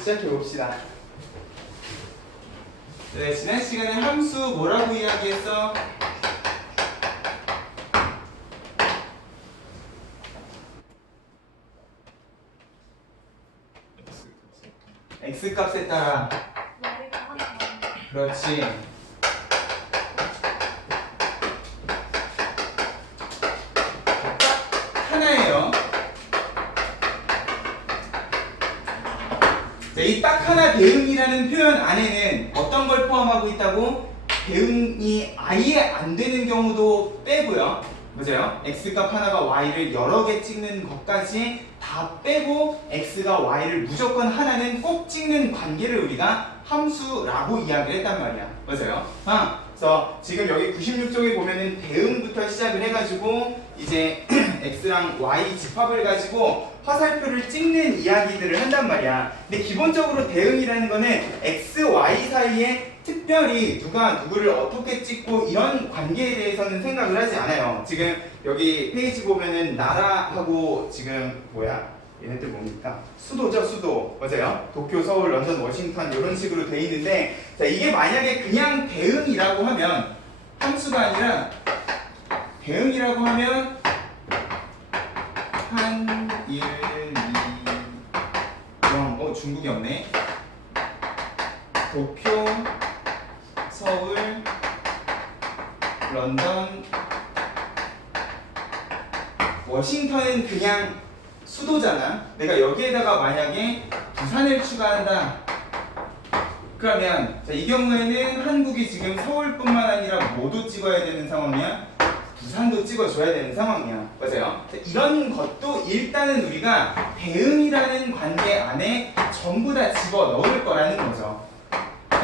시작해 봅시다. 네, 지난 시간에 함수 뭐라고 이야기했어? x값에 따라. 그렇지. 딱 하나예요. 이 딱 하나 대응이라는 표현 안에는 어떤 걸 포함하고 있다고? 대응이 아예 안 되는 경우도 빼고요. 맞아요? x값 하나가 y를 여러 개 찍는 것까지 다 빼고 x가 y를 무조건 하나는 꼭 찍는 관계를 우리가 함수라고 이야기를 했단 말이야. 맞아요? 그래서 지금 여기 96쪽에 보면은 대응부터 시작을 해가지고 이제 x랑 y 집합을 가지고 화살표를 찍는 이야기들을 한단 말이야. 근데 기본적으로 대응이라는 거는 x, y 사이에 특별히 누가 누구를 어떻게 찍고 이런 관계에 대해서는 생각을 하지 않아요. 지금 여기 페이지 보면은 나라하고 지금 얘네들 뭡니까? 수도죠, 수도. 맞아요? 도쿄, 서울, 런던, 워싱턴 이런 식으로 돼 있는데, 자, 이게 만약에 그냥 대응이라고 하면 함수가 아니라 대응이라고 하면 한, 1, 2, 0, 중국이 없네. 도쿄, 서울, 런던, 워싱턴은 그냥 수도잖아. 내가 여기에다가 만약에 부산을 추가한다. 그러면 자, 이 경우에는 한국이 지금 서울뿐만 아니라 모두 찍어야 되는 상황이야. 부산도 찍어줘야 되는 상황이야. 맞아요? 자, 이런 것도 일단은 우리가 대응이라는 관계 안에 전부 다 집어넣을 거라는 거죠.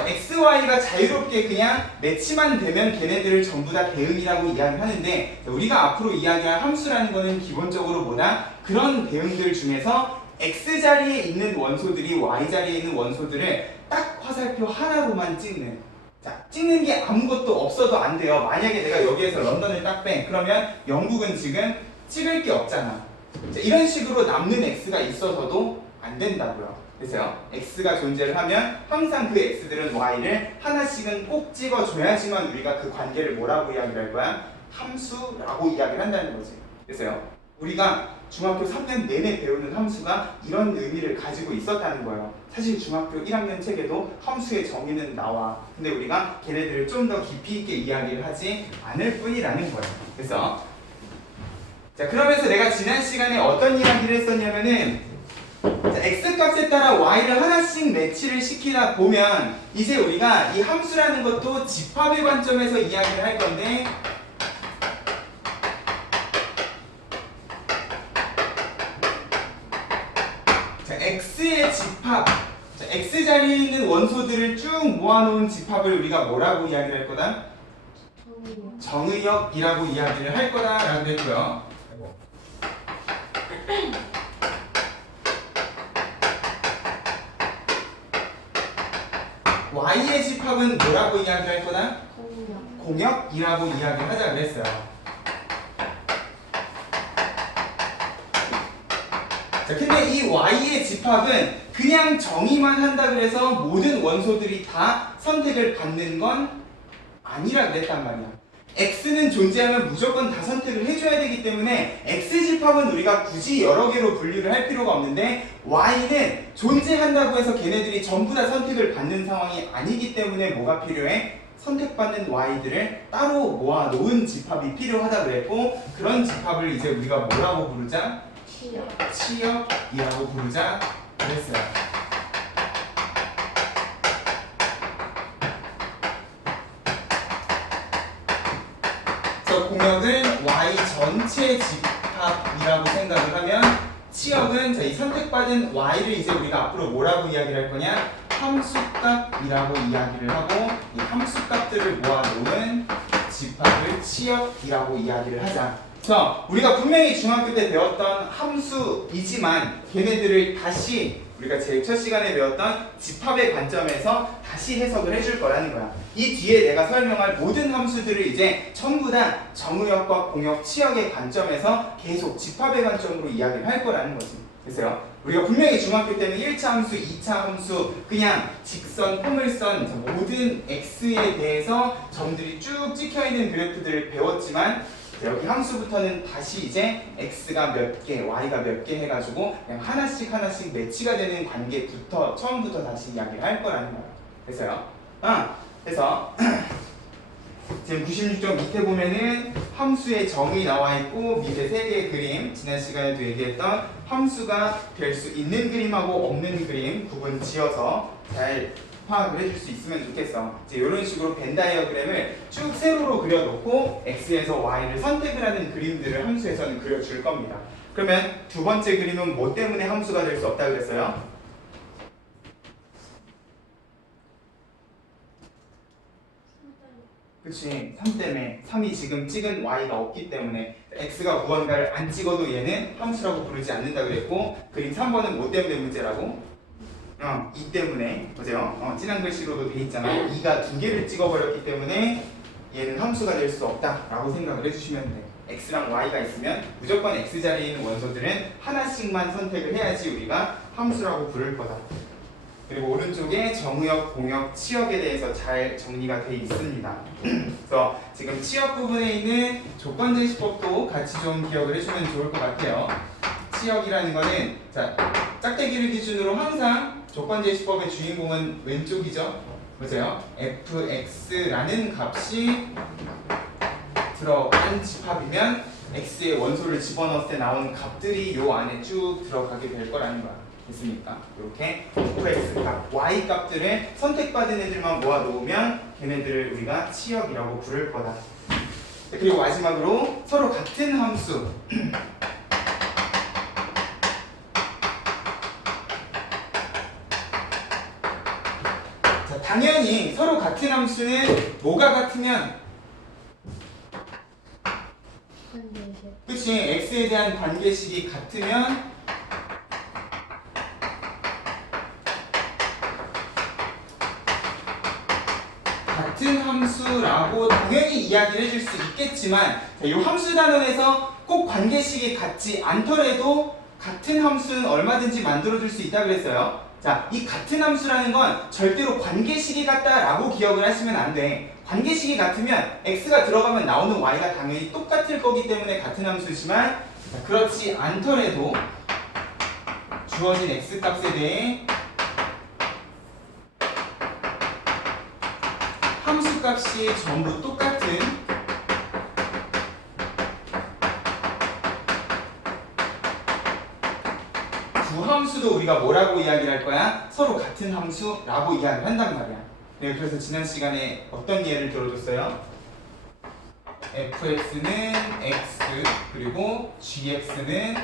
x, y가 자유롭게 그냥 매치만 되면 걔네들을 전부 다 대응이라고 이야기하는데, 우리가 앞으로 이야기할 함수라는 거는 기본적으로 뭐다? 그런 대응들 중에서 x 자리에 있는 원소들이 y 자리에 있는 원소들을 딱 화살표 하나로만 찍는, 자, 찍는 게 아무것도 없어도 안 돼요. 만약에 내가 여기에서 런던을 딱 빼, 그러면 영국은 지금 찍을 게 없잖아. 자, 이런 식으로 남는 x가 있어서도 안 된다고요. 그래서요, x가 존재를 하면 항상 그 x들은 y를 하나씩은 꼭 찍어줘야지만 우리가 그 관계를 뭐라고 이야기를 할 거야? 함수라고 이야기를 한다는 거지. 그래서요, 우리가 중학교 3년 내내 배우는 함수가 이런 의미를 가지고 있었다는 거예요. 사실 중학교 1학년 책에도 함수의 정의는 나와. 근데 우리가 걔네들을 좀 더 깊이 있게 이야기를 하지 않을 뿐이라는 거예요. 그래서 자, 그러면서 내가 지난 시간에 어떤 이야기를 했었냐면은, 자, x값에 따라 y를 하나씩 매치를 시키다 보면 이제 우리가 이 함수라는 것도 집합의 관점에서 이야기를 할 건데, 자, x의 집합, 자, x 자리에 있는 원소들을 쭉 모아놓은 집합을 우리가 뭐라고 이야기를 할 거다? 정의역이라고 이야기를 할 거다라고 했고요. y의 집합은 뭐라고 이야기할 거다? 공역이라고 이야기를 하자 그랬어요. 자, 근데 이 y의 집합은 그냥 정의만 한다 그래서 모든 원소들이 다 선택을 받는 건 아니라 그랬단 말이야. x는 존재하면 무조건 다 선택을 해줘야 되기 때문에 x집합은 우리가 굳이 여러 개로 분류를 할 필요가 없는데, y는 존재한다고 해서 걔네들이 전부 다 선택을 받는 상황이 아니기 때문에 뭐가 필요해? 선택받는 y들을 따로 모아놓은 집합이 필요하다 그랬고, 그런 집합을 이제 우리가 뭐라고 부르자? 치역이라고 부르자 그랬어요. 공역은 y 전체 집합이라고 생각을 하면, 치역은 이 선택받은 y를 이제 우리가 앞으로 뭐라고 이야기를 할 거냐? 함수값이라고 이야기를 하고, 이 함수값들을 모아놓은 집합을 치역이라고 이야기를 하자. 그래서 우리가 분명히 중학교 때 배웠던 함수이지만 걔네들을 다시 우리가 제일 첫 시간에 배웠던 집합의 관점에서 다시 해석을 해줄 거라는 거야. 이 뒤에 내가 설명할 모든 함수들을 이제 전부 다 정의역과 공역, 치역의 관점에서 계속 집합의 관점으로 이야기를 할 거라는 거지. 그래서요, 우리가 분명히 중학교 때는 1차 함수, 2차 함수, 그냥 직선, 포물선, 모든 x에 대해서 점들이 쭉 찍혀있는 그래프들을 배웠지만 여기 함수부터는 다시 이제 x가 몇 개, y가 몇 개 해가지고 그냥 하나씩 하나씩 매치가 되는 관계부터 처음부터 다시 이야기를 할 거라는 거예요. 그래서요. 그래서 지금 96쪽 밑에 보면은 함수의 정의 나와 있고 밑에 세 개의 그림, 지난 시간에도 얘기했던 함수가 될 수 있는 그림하고 없는 그림 구분 지어서 잘 파악을 해줄 수 있으면 좋겠어. 이제 이런 식으로 벤 다이어그램을 쭉 세로로 그려놓고 x에서 y를 선택을 하는 그림들을 함수에서는 그려줄 겁니다. 그러면 두 번째 그림은 뭐 때문에 함수가 될 수 없다 그랬어요? 그치, 3 때문에 3이 지금 찍은 y가 없기 때문에 x가 무언가를 안 찍어도 얘는 함수라고 부르지 않는다 그랬고 그림 3번은 뭐 때문에 문제라고? 2 때문에 보세요. 진한 글씨로도 돼 있잖아. 2가 두 개를 찍어버렸기 때문에 얘는 함수가 될 수 없다라고 생각을 해주시면 돼. x랑 y가 있으면 무조건 x 자리에 있는 원소들은 하나씩만 선택을 해야지 우리가 함수라고 부를 거다. 그리고 오른쪽에 정의역, 공역, 치역에 대해서 잘 정리가 되어 있습니다. 그래서 지금 치역 부분에 있는 조건제시법도 같이 좀 기억을 해주면 좋을 것 같아요. 치역이라는 거는 자 짝대기를 기준으로 항상 조건제시법의 주인공은 왼쪽이죠. 보세요. fx라는 값이 들어간 집합이면 x의 원소를 집어넣을 때 나오는 값들이 요 안에 쭉 들어가게 될 거라는 거야. 됐습니까? 이렇게 fx 값, y 값들을 선택받은 애들만 모아놓으면 걔네들을 우리가 치역이라고 부를 거다. 그리고 마지막으로 서로 같은 함수 자, 당연히 서로 같은 함수는 뭐가 같으면 그치, x에 대한 관계식이 같으면 같은 함수라고 당연히 이야기를 해줄 수 있겠지만 이 함수 단원에서 꼭 관계식이 같지 않더라도 같은 함수는 얼마든지 만들어줄 수 있다 그랬어요. 자, 이 같은 함수라는 건 절대로 관계식이 같다라고 기억을 하시면 안 돼. 관계식이 같으면 x가 들어가면 나오는 y가 당연히 똑같을 거기 때문에 같은 함수지만 그렇지 않더라도 주어진 x 값에 대해 함수 값이 전부 똑같은 두 함수도 우리가 뭐라고 이야기를 할 거야? 서로 같은 함수라고 이야기를 한단 말이야. 네, 그래서 지난 시간에 어떤 예를 들어줬어요? fx는 x 그리고 gx는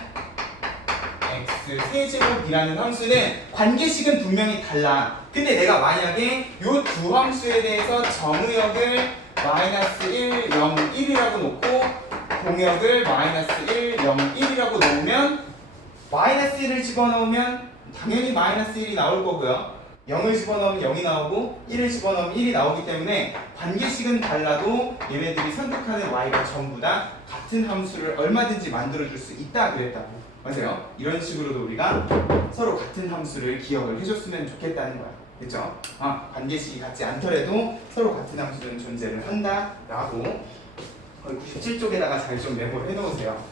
x 세제곱이라는 함수는 관계식은 분명히 달라. 근데 내가 만약에 이 두 함수에 대해서 정의역을 마이너스 1, 0, 1이라고 놓고 공역을 마이너스 1, 0, 1이라고 놓으면 마이너스 1을 집어넣으면 당연히 마이너스 1이 나올 거고요. 0을 집어넣으면 0이 나오고 1을 집어넣으면 1이 나오기 때문에 관계식은 달라도 얘네들이 선택하는 y가 전부 다 같은 함수를 얼마든지 만들어줄 수 있다 그랬다고. 맞아요? 이런 식으로도 우리가 서로 같은 함수를 기억을 해줬으면 좋겠다는 거야. 그쵸? 관계식이 같지 않더라도 서로 같은 함수는 존재를 한다라고 97쪽에다가 잘 좀 메모를 해놓으세요.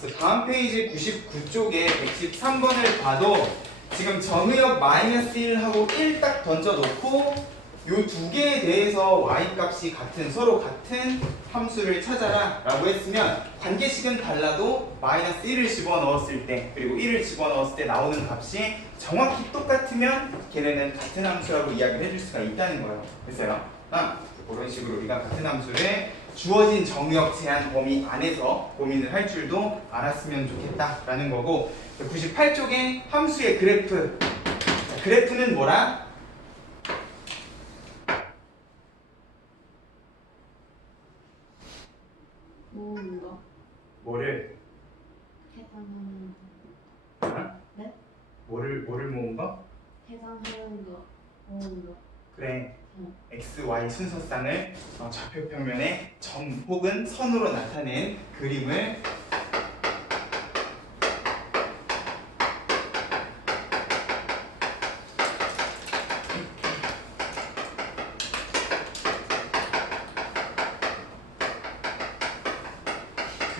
그래서 다음 페이지 99쪽에 113번을 봐도 지금 정의역 마이너스 1하고 1 딱 던져놓고 요 두 개에 대해서 y 값이 같은 서로 같은 함수를 찾아라 라고 했으면 관계식은 달라도 마이너스 1을 집어넣었을 때 그리고 1을 집어넣었을 때 나오는 값이 정확히 똑같으면 걔네는 같은 함수라고 이야기를 해줄 수가 있다는 거예요. 그래서요. 그런 식으로 우리가 같은 함수를 주어진 정의역 제한 범위 안에서 고민을 할 줄도 알았으면 좋겠다라는 거고 98쪽에 함수의 그래프 자, 그래프는 뭐라? 모으는 거. 뭐를? 계산하는 어? 네? 뭐를 모은 거? 계산하는 거. 모으는 거. 그래. x, y 순서쌍을 좌표평면에 점 혹은 선으로 나타낸 그림을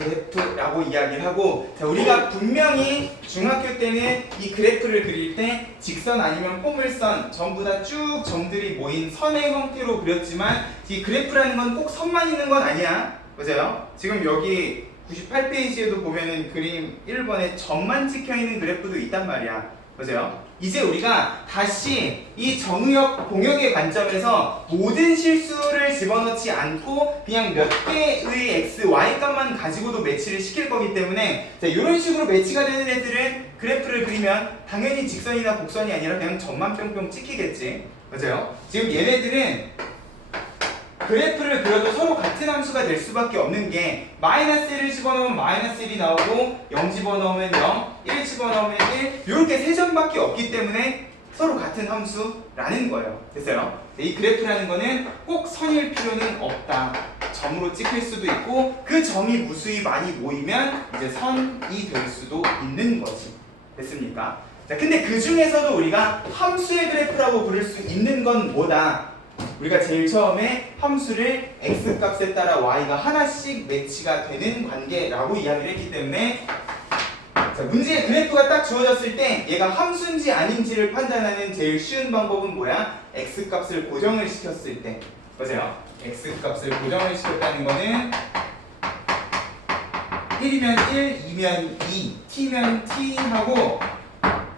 그래프라고 이야기를 하고, 자, 우리가 분명히 중학교 때는 이 그래프를 그릴 때 직선 아니면 포물선 전부 다 쭉 점들이 모인 선의 형태로 그렸지만 이 그래프라는 건 꼭 선만 있는 건 아니야. 맞아요? 지금 여기 98페이지에도 보면은 그림 1번에 점만 찍혀있는 그래프도 있단 말이야. 맞아요? 이제 우리가 다시 이 정의역 공역의 관점에서 모든 실수를 집어넣지 않고 그냥 몇 개의 x, y 값만 가지고도 매치를 시킬 거기 때문에, 자, 이런 식으로 매치가 되는 애들은 그래프를 그리면 당연히 직선이나 곡선이 아니라 그냥 점만 뿅뿅 찍히겠지. 맞아요? 지금 얘네들은 그래프를 그려도 서로 같은 함수가 될 수밖에 없는 게, 마이너스 1을 집어넣으면 마이너스 1이 나오고 0 집어넣으면 0, 1 집어넣으면 1, 이렇게 세 점밖에 없기 때문에 서로 같은 함수라는 거예요. 됐어요? 이 그래프라는 거는 꼭 선일 필요는 없다. 점으로 찍힐 수도 있고 그 점이 무수히 많이 모이면 이제 선이 될 수도 있는 거지. 됐습니까? 자, 근데 그 중에서도 우리가 함수의 그래프라고 부를 수 있는 건 뭐다? 우리가 제일 처음에 함수를 x값에 따라 y가 하나씩 매치가 되는 관계라고 이야기를 했기 때문에, 자, 문제의 그래프가 딱 주어졌을 때 얘가 함수인지 아닌지를 판단하는 제일 쉬운 방법은 뭐야? x값을 고정을 시켰을 때. 맞아요? x값을 고정을 시켰다는 거는 1이면 1, 2면 2, t면 t 하고,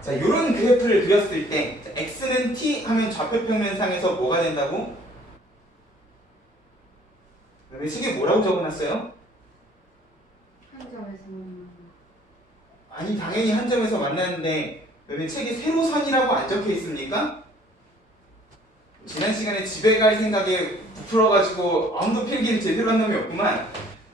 자, 요런 그래프를 그렸을 때, 자, x는 t 하면 좌표평면상에서 뭐가 된다고? 왜 책에 뭐라고 적어놨어요? 한 점에서 만나는. 아니, 당연히 한 점에서 만났는데 왜 책에 세로선이라고 안 적혀 있습니까? 지난 시간에 집에 갈 생각에 부풀어가지고 아무도 필기를 제대로 한 놈이 없구만.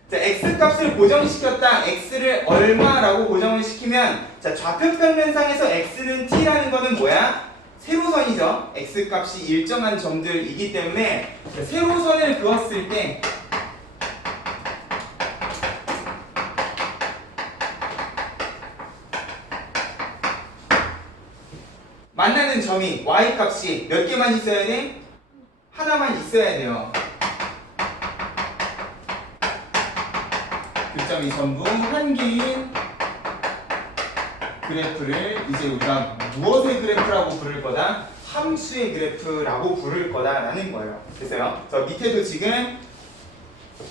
자, x값을 고정시켰다. x를 얼마라고 고정을 시키면, 자, 좌표평면상에서 x는 t라는 거는 뭐야? 세로선이죠. x값이 일정한 점들이기 때문에, 자, 세로선을 그었을 때 만나는 점이 y값이 몇 개만 있어야 돼? 하나만 있어야 돼요. 그 점이 전부 한 개인 그래프를 이제 우리가 무엇의 그래프라고 부를 거다? 함수의 그래프라고 부를 거다라는 거예요. 됐어요? 저 밑에도 지금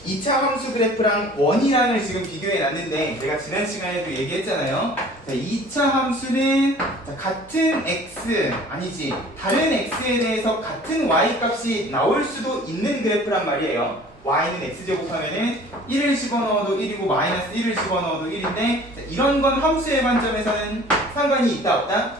2차 함수 그래프랑 원이랑을 지금 비교해 놨는데, 내가 지난 시간에도 얘기했잖아요. 자, 2차 함수는, 자, 같은 x, 아니지, 다른 x에 대해서 같은 y 값이 나올 수도 있는 그래프란 말이에요. y는 x제곱하면은 1을 집어넣어도 1이고 마이너스 1을 집어넣어도 1인데, 자, 이런 건 함수의 관점에서는 상관이 있다 없다?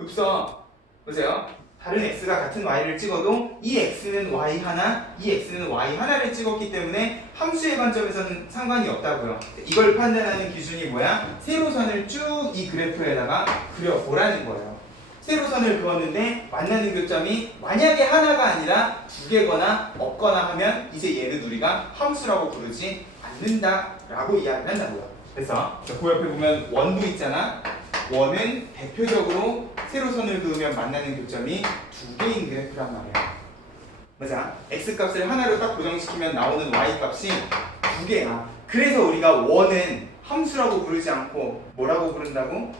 없어. 보세요. 다른 x가 같은 y를 찍어도 이 x는 y 하나, 이 x는 y 하나를 찍었기 때문에 함수의 관점에서는 상관이 없다고요. 이걸 판단하는 기준이 뭐야? 세로선을 쭉 이 그래프에다가 그려보라는 거예요. 세로선을 그었는데 만나는 교점이 만약에 하나가 아니라 두 개거나 없거나 하면 이제 얘는 우리가 함수라고 부르지 않는다라고 이야기를 한다고요. 그래서 그 옆에 보면 원도 있잖아. 원은 대표적으로 세로선을 그으면 만나는 교점이 두 개인 그래프란 말이야. 맞아? x값을 하나로 딱 고정시키면 나오는 y값이 두 개야. 그래서 우리가 원은 함수라고 부르지 않고 뭐라고 부른다고?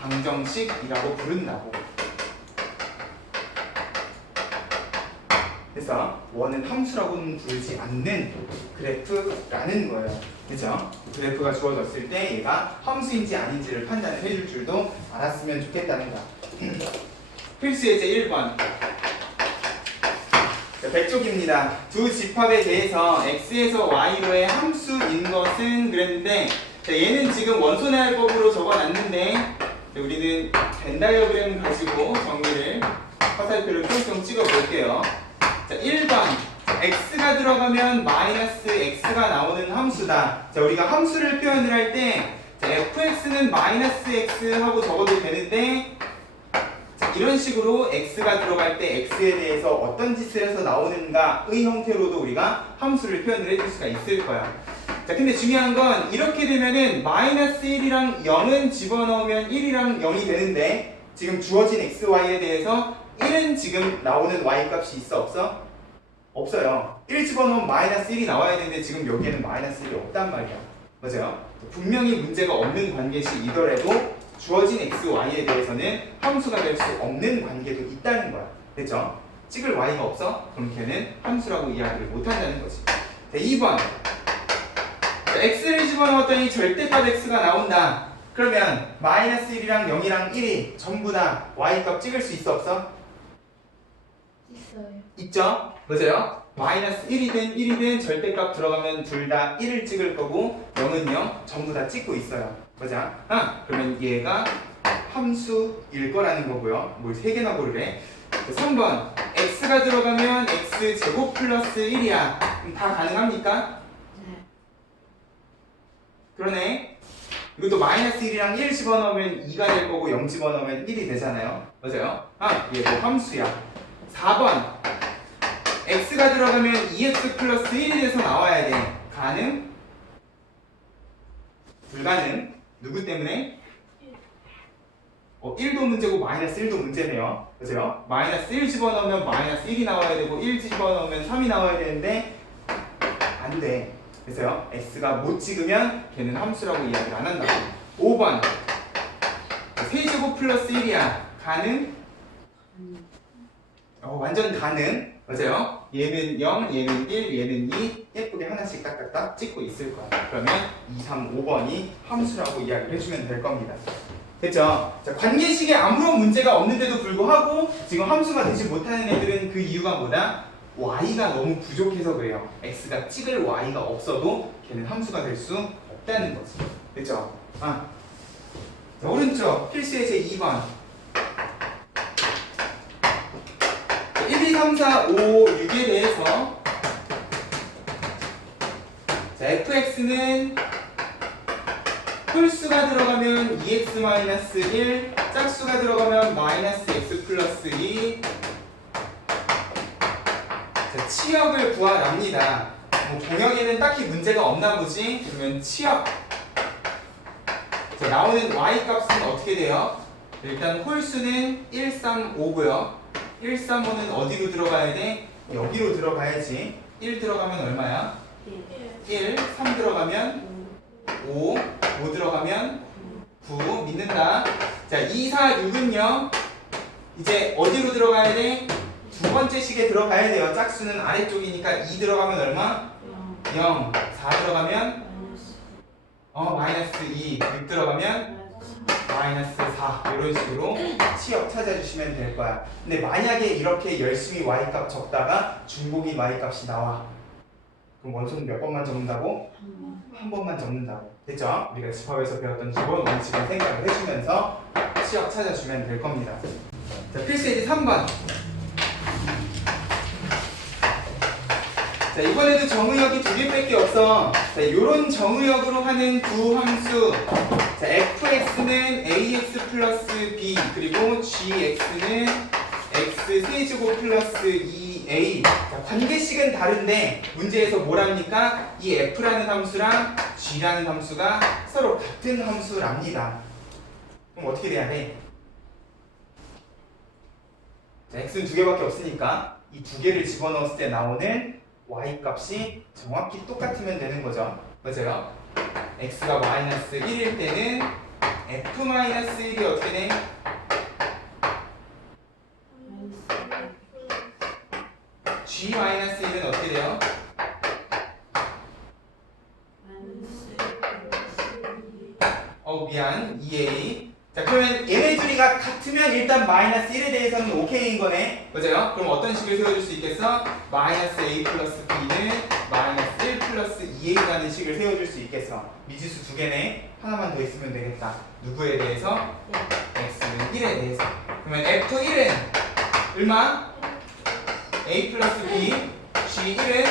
방정식이라고 부른다고. 그래서 원은 함수라고는 부르지 않는 그래프라는 거예요. 그죠? 그래프가 주어졌을 때 얘가 함수인지 아닌지를 판단을 해줄 줄도 알았으면 좋겠다는 거야. 필수 예제 1번. 100쪽입니다. 두 집합에 대해서 x에서 y로의 함수인 것은 그랬는데, 자, 얘는 지금 원소나열법으로 적어놨는데 우리는 벤 다이어그램 가지고 정리를 화살표를 뿅뿅 찍어 볼게요. 자, 1번 x가 들어가면 마이너스 x가 나오는 함수다. 자, 우리가 함수를 표현을 할 때 fx는 마이너스 x 하고 적어도 되는데, 자, 이런 식으로 x가 들어갈 때 x에 대해서 어떤 짓을 해서 나오는가의 형태로도 우리가 함수를 표현을 해줄 수가 있을 거야. 자, 근데 중요한 건 이렇게 되면은 마이너스 1이랑 0은 집어넣으면 1이랑 0이 되는데, 지금 주어진 x, y에 대해서 1은 지금 나오는 y 값이 있어 없어? 없어요. 1 집어넣으면 마이너스 1이 나와야 되는데 지금 여기에는 마이너스 1이 없단 말이야. 맞아요? 분명히 문제가 없는 관계식이더라도 주어진 x, y에 대해서는 함수가 될 수 없는 관계도 있다는 거야. 됐죠? 찍을 y가 없어? 그럼 걔는 함수라고 이야기를 못한다는 거지. 자, 2번. x를 집어넣었더니 절대값 x가 나온다. 그러면 마이너스 1이랑 0이랑 1이 전부 다 y값 찍을 수 있어 없어? 있어요. 있죠? 맞아요? 마이너스 1이든 1이든 절대값 들어가면 둘 다 1을 찍을 거고 0은 0 전부 다 찍고 있어요. 맞아? 그러면 얘가 함수일 거라는 거고요. 뭘 3개나 고르래? 3번 x가 들어가면 x제곱 플러스 1이야. 그럼 다 가능합니까? 네. 그러네. 이것도 마이너스 1이랑 1 집어넣으면 2가 될 거고 0 집어넣으면 1이 되잖아요. 맞아요? 얘도 함수야. 4번 x가 들어가면 2x 플러스 1이 돼서 나와야 돼. 가능? 불가능? 누구 때문에? 1도 문제고 마이너스 1도 문제네요. 그죠? 마이너스 1 집어넣으면 마이너스 1이 나와야 되고 1 집어넣으면 3이 나와야 되는데 안 돼. 그래서요. x가 못 찍으면 걔는 함수라고 이야기를 안 한다고. 5번 세제곱 플러스 1이야. 가능? 완전 가능. 맞아요? 얘는 0, 얘는 1, 얘는 2 예쁘게 하나씩 딱딱딱 찍고 있을 거야. 그러면 2, 3, 5번이 함수라고 이야기를 해주면 될 겁니다. 됐죠? 자, 관계식에 아무런 문제가 없는데도 불구하고 지금 함수가 되지 못하는 애들은 그 이유가 뭐다? y가 너무 부족해서 그래요. x가 찍을 y가 없어도 걔는 함수가 될 수 없다는 거지. 됐죠? 자, 오른쪽 필수 예제 2번 1, 2, 3, 4, 5, 6에 대해서 자, fx는 홀수가 들어가면 2x-1 짝수가 들어가면 마이너스 x 플러스 2 자, 치역을 구하랍니다. 뭐 공역에는 딱히 문제가 없나 보지? 그러면 치역 자, 나오는 y 값은 어떻게 돼요? 일단 홀수는 1, 3, 5고요 1, 3, 5는 어디로 들어가야 돼? 여기로 들어가야지. 1 들어가면 얼마야? 1, 3 들어가면 5, 5 들어가면 9 믿는다. 자, 2, 4, 6은요. 이제 어디로 들어가야 돼? 두 번째 식에 들어가야 돼요. 짝수는 아래쪽이니까 2 들어가면 얼마? 0, 4 들어가면 마이너스 2, 6 들어가면 마이너스 4 이런 식으로 치역 찾아주시면 될 거야. 근데 만약에 이렇게 열심히 y값 적다가 중복인 y값이 나와. 그럼 원소는 몇 번만 적는다고? 한 번만 적는다고. 됐죠? 우리가 집합에서 배웠던 기본 원칙을 생각을 해주면서 치역 찾아주면 될 겁니다. 자, 필수 예제 3번. 자, 이번에도 정의역이 두 개밖에 없어. 자, 요런 정의역으로 하는 두 함수. 자, fx는 ax 플러스 b 그리고 gx는 x 세제곱 플러스 2a. 자, 관계식은 다른데 문제에서 뭐랍니까? 이 f라는 함수랑 g라는 함수가 서로 같은 함수랍니다. 그럼 어떻게 돼야 돼? 자, x는 두 개밖에 없으니까 이 두 개를 집어넣었을 때 나오는 y값이 정확히 똑같으면 되는 거죠. 맞아요? x가 마이너스 1일 때는 f 마이너스 1이 어떻게 돼? g 마이너스 1은 어떻게 돼요? 미안 2a. 자, 그러면 얘네 둘이가 같으면 일단 마이너스 1에 대해서는 오케이인 거네. 맞아요? 그럼 어떤 식을 세워줄 수 있겠어? 마이너스 a 플러스 b는 마이너스 1 플러스 2a라는 식을 세워줄 수 있겠어. 미지수 두 개네. 하나만 더 있으면 되겠다. 누구에 대해서? x는 1에 대해서. 그러면 f1은 얼마? a 플러스 b, g1은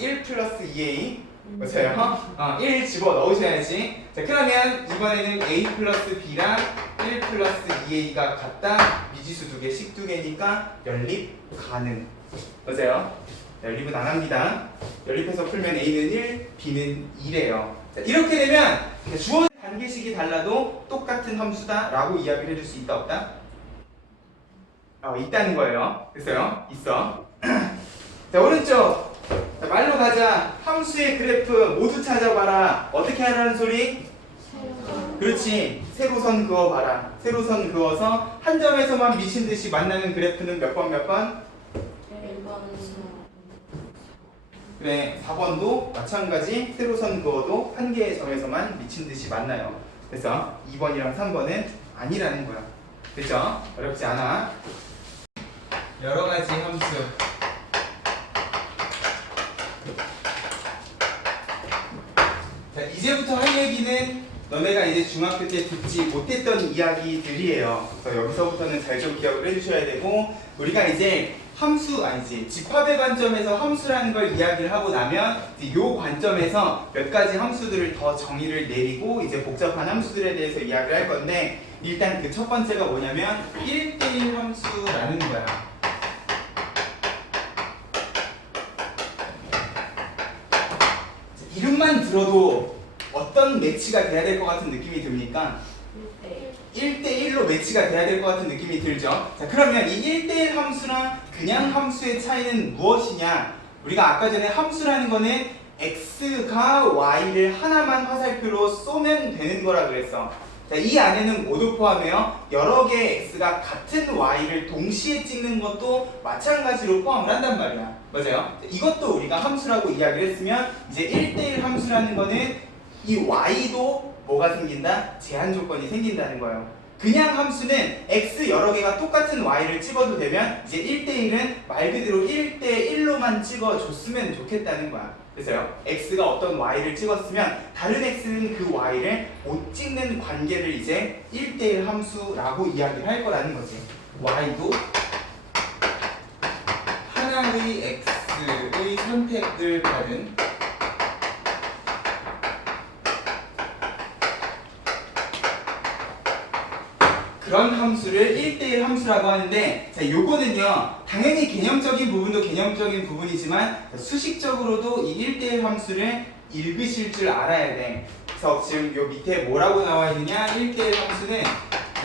1 플러스 2a. 맞아요? 1 집어 넣으셔야지. 자, 그러면 이번에는 a 플러스 b랑 1 플러스 2a가 같다. 미지수 두 개, 식 두 개니까 연립 가능. 맞아요? 연립은 안 합니다. 연립해서 풀면 a는 1, b는 2래요. 자, 이렇게 되면 주어진 관계식이 달라도 똑같은 함수다 라고 이야기를 해줄 수 있다 없다? 있다는 거예요. 됐어요? 있어. 자, 오른쪽. 자, 말로 가자. 함수의 그래프 모두 찾아봐라. 어떻게 하라는 소리? 그렇지. 세로선 그어봐라. 세로선 그어서 한 점에서만 미친 듯이 만나는 그래프는 몇 번 몇 번? 1번. 그래, 4번도 마찬가지. 세로선 그어도 한 개의 점에서만 미친 듯이 만나요. 그래서 2번이랑 3번은 아니라는 거야. 됐죠? 어렵지 않아. 여러 가지 함수. 자, 이제부터 할 얘기는 너네가 이제 중학교 때 듣지 못했던 이야기들이에요. 그래서 여기서부터는 잘 좀 기억을 해주셔야 되고, 우리가 이제 함수 아니지 집합의 관점에서 함수라는 걸 이야기를 하고 나면 이 관점에서 몇 가지 함수들을 더 정의를 내리고 이제 복잡한 함수들에 대해서 이야기를 할 건데, 일단 그 첫 번째가 뭐냐면 1대1 함수라는 거야. 이름만 들어도 어떤 매치가 돼야 될 것 같은 느낌이 듭니까? 1대1로 매치가 돼야 될 것 같은 느낌이 들죠? 자, 그러면 이 1대1 함수랑 그냥 함수의 차이는 무엇이냐? 우리가 아까 전에 함수라는 거는 x가 y를 하나만 화살표로 쏘면 되는 거라 그랬어. 자, 이 안에는 모두 포함해요. 여러 개의 x가 같은 y를 동시에 찍는 것도 마찬가지로 포함을 한단 말이야. 맞아요? 이것도 우리가 함수라고 이야기를 했으면 이제 1대1 함수라는 거는 이 y도 뭐가 생긴다? 제한 조건이 생긴다는 거예요. 그냥 함수는 x 여러 개가 똑같은 y를 찍어도 되면 이제 1대1은 말 그대로 1대1로만 찍어줬으면 좋겠다는 거야. 그래서요, x가 어떤 y를 찍었으면 다른 x는 그 y를 못 찍는 관계를 이제 1대1 함수라고 이야기를 할 거라는 거지. y도 하나의 x의 선택을 받은 그런 함수를 1대1 함수라고 하는데, 자, 요거는요 당연히 개념적인 부분도 개념적인 부분이지만 수식적으로도 이 1대1 함수를 읽으실 줄 알아야 돼. 그래서 지금 요 밑에 뭐라고 나와 있느냐, 1대1 함수는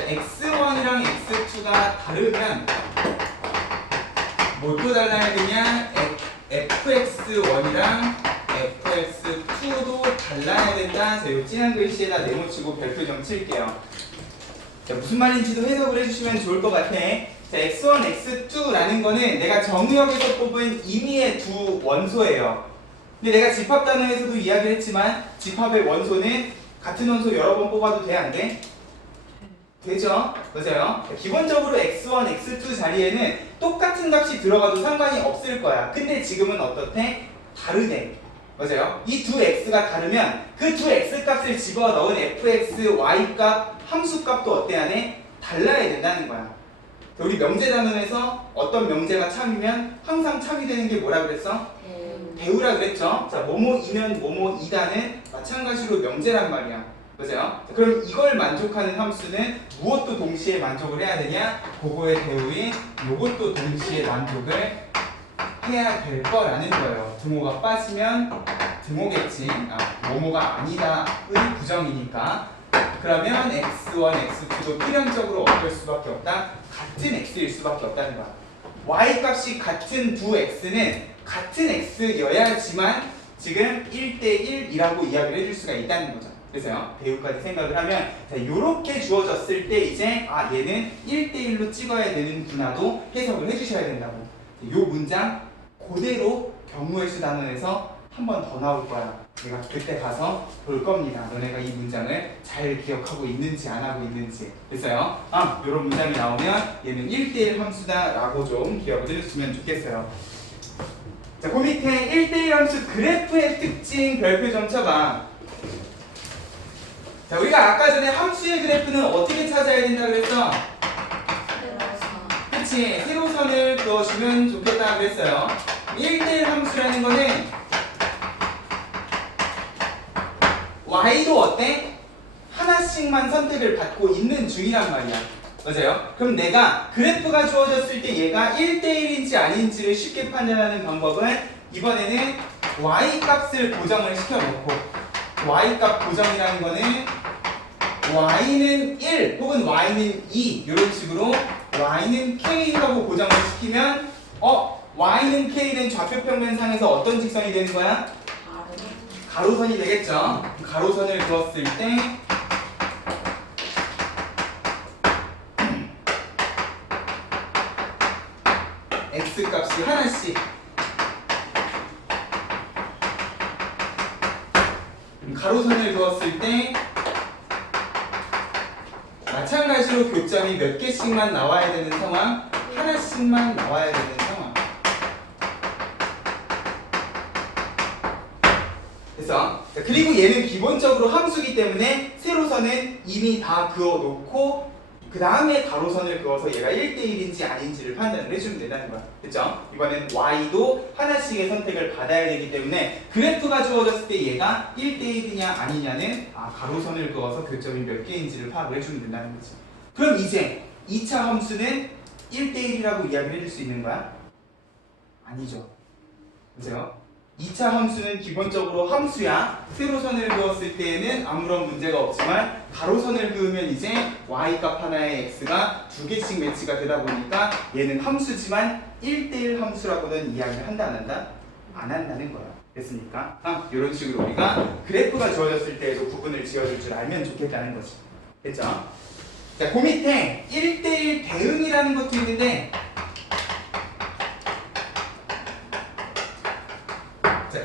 x1이랑 x2가 다르면 뭐 또 달라야 되냐, fx1이랑 fx2도 달라야 된다. 자, 요 진한 글씨에다 네모치고 별표 좀 칠게요. 자, 무슨 말인지도 해석을 해주시면 좋을 것 같아. 자, x1, x2라는 거는 내가 정의역에서 뽑은 임의의 두 원소예요. 근데 내가 집합 단어에서도 이야기를 했지만 집합의 원소는 같은 원소 여러 번 뽑아도 돼, 안 돼? 되죠? 맞아요. 자, 기본적으로 x1, x2 자리에는 똑같은 값이 들어가도 상관이 없을 거야. 근데 지금은 어떻대? 다르대. 맞아요? 이 두 x가 다르면 그 두 x 값을 집어넣은 fx, y 값, 함수 값도 어때야 돼? 달라야 된다는 거야. 우리 명제 단원에서 어떤 명제가 참이면 항상 참이 되는 게 뭐라 그랬어? 배우라 그랬죠? 자, 뭐뭐이면 뭐뭐이다는 마찬가지로 명제란 말이야. 맞아요? 자, 그럼 이걸 만족하는 함수는 무엇도 동시에 만족을 해야 되냐? 그거의 배우인 요것도 동시에 만족을 해야 될 거라는 거예요. 등호가 빠지면 등호겠지. 뭐뭐가 아니다의 부정이니까. 그러면 x1, x2도 필연적으로 어떨 수밖에 없다? 같은 x일 수밖에 없다는 거야. y 값이 같은 두 x는 같은 x여야지만 지금 1대1이라고 이야기를 해줄 수가 있다는 거죠. 그래서요, 배우까지 생각을 하면 자, 요렇게 주어졌을 때 이제 얘는 1대1로 찍어야 되는구나도 해석을 해주셔야 된다고. 요 문장 그대로 경우의 수 단원에서 한 번 더 나올 거야. 내가 그때 가서 볼 겁니다. 너네가 이 문장을 잘 기억하고 있는지 안 하고 있는지. 그래서요, 이런 문장이 나오면 얘는 1대1 함수다 라고 좀 기억을 해줬으면 좋겠어요. 자, 그 밑에 1대1 함수 그래프의 특징 별표 좀 쳐봐. 자, 우리가 아까 전에 함수의 그래프는 어떻게 찾아야 된다 그랬어? 그치, 세로선을 그어주면 좋겠다 그랬어요. 1대1 함수라는 거는 y도 어때? 하나씩만 선택을 받고 있는 중이란 말이야. 맞아요? 그럼 내가 그래프가 주어졌을 때 얘가 1대1인지 아닌지를 쉽게 판단하는 방법은 이번에는 y 값을 고정을 시켜놓고, y 값 고정이라는 거는 y는 1 혹은 y는 2 이런 식으로 y는 k라고 고정을 시키면 y는 k는 좌표평면상에서 어떤 직선이 되는 거야? 가로선이 되겠죠. 가로선을 그었을 때 x값이 하나씩 가로선을 그었을 때 마찬가지로 교점이 몇 개씩만 나와야 되는 상황, 하나씩만 나와야 되는 상황. 그래서 그리고 얘는 기본적으로 함수기 때문에 세로선은 이미 다 그어놓고 그 다음에 가로선을 그어서 얘가 1대1인지 아닌지를 판단을 해주면 된다는 거야. 그쵸? 이번엔 y도 하나씩의 선택을 받아야 되기 때문에 그래프가 주어졌을 때 얘가 1대1이냐 아니냐는 가로선을 그어서 교점이 몇 개인지를 파악을 해주면 된다는 거지. 그럼 이제 2차 함수는 1대1이라고 이야기를 해줄 수 있는 거야? 아니죠. 그죠? 2차 함수는 기본적으로 함수야. 세로선을 그었을 때에는 아무런 문제가 없지만 가로선을 그으면 이제 y값 하나의 x가 두 개씩 매치가 되다 보니까 얘는 함수지만 1대1 함수라고는 이야기를 한다 안 한다? 안 한다는 거야. 됐습니까? 이런 식으로 우리가 그래프가 주어졌을 때에도 구분을 지어줄 줄 알면 좋겠다는 거지. 됐죠? 자, 그 밑에 1대1 대응이라는 것도 있는데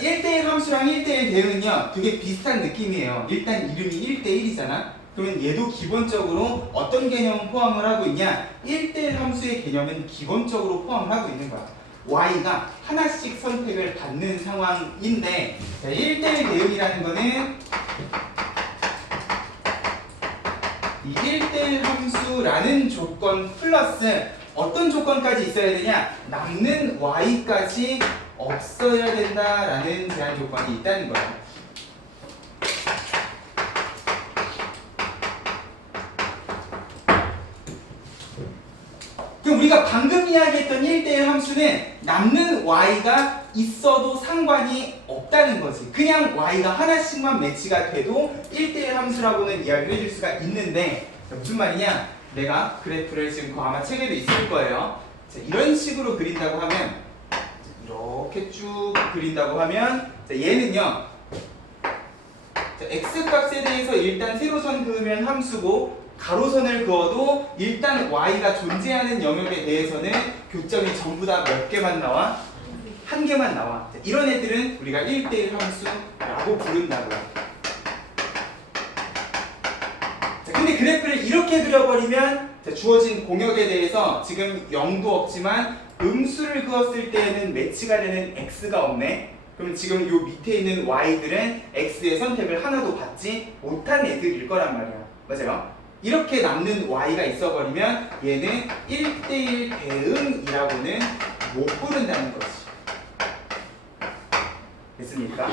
1대1 함수랑 1대1 대응은요 되게 비슷한 느낌이에요. 일단 이름이 1대1이잖아. 그러면 얘도 기본적으로 어떤 개념을 포함을 하고 있냐? 1대1 함수의 개념은 기본적으로 포함을 하고 있는 거야. y가 하나씩 선택을 받는 상황인데 1대1 대응이라는 거는 이 1대1 함수라는 조건 플러스 어떤 조건까지 있어야 되냐? 남는 y까지 없어야 된다라는 제한 조건이 있다는 거야. 그럼 우리가 방금 이야기했던 1대1 함수는 남는 y가 있어도 상관이 없다는 거지. 그냥 y가 하나씩만 매치가 돼도 1대1 함수라고는 이야기를 해줄 수가 있는데 무슨 말이냐? 내가 그래프를 지금 아마 책에도 있을 거예요. 자, 이런 식으로 그린다고 하면 이렇게 쭉 그린다고 하면 얘는요 x값에 대해서 일단 세로선 그으면 함수고 가로선을 그어도 일단 y가 존재하는 영역에 대해서는 교점이 전부 다 몇 개만 나와? 한 개만 나와. 이런 애들은 우리가 1대1 함수라고 부른다고요. 자, 근데 그래프를 이렇게 그려버리면 주어진 공역에 대해서 지금 0도 없지만 음수를 그었을 때에는 매치가 되는 x가 없네. 그럼 지금 요 밑에 있는 y들은 x의 선택을 하나도 받지 못한 애들일 거란 말이야. 맞아요? 이렇게 남는 y가 있어버리면 얘는 1대1 대응이라고는 못 부른다는 거지. 됐습니까?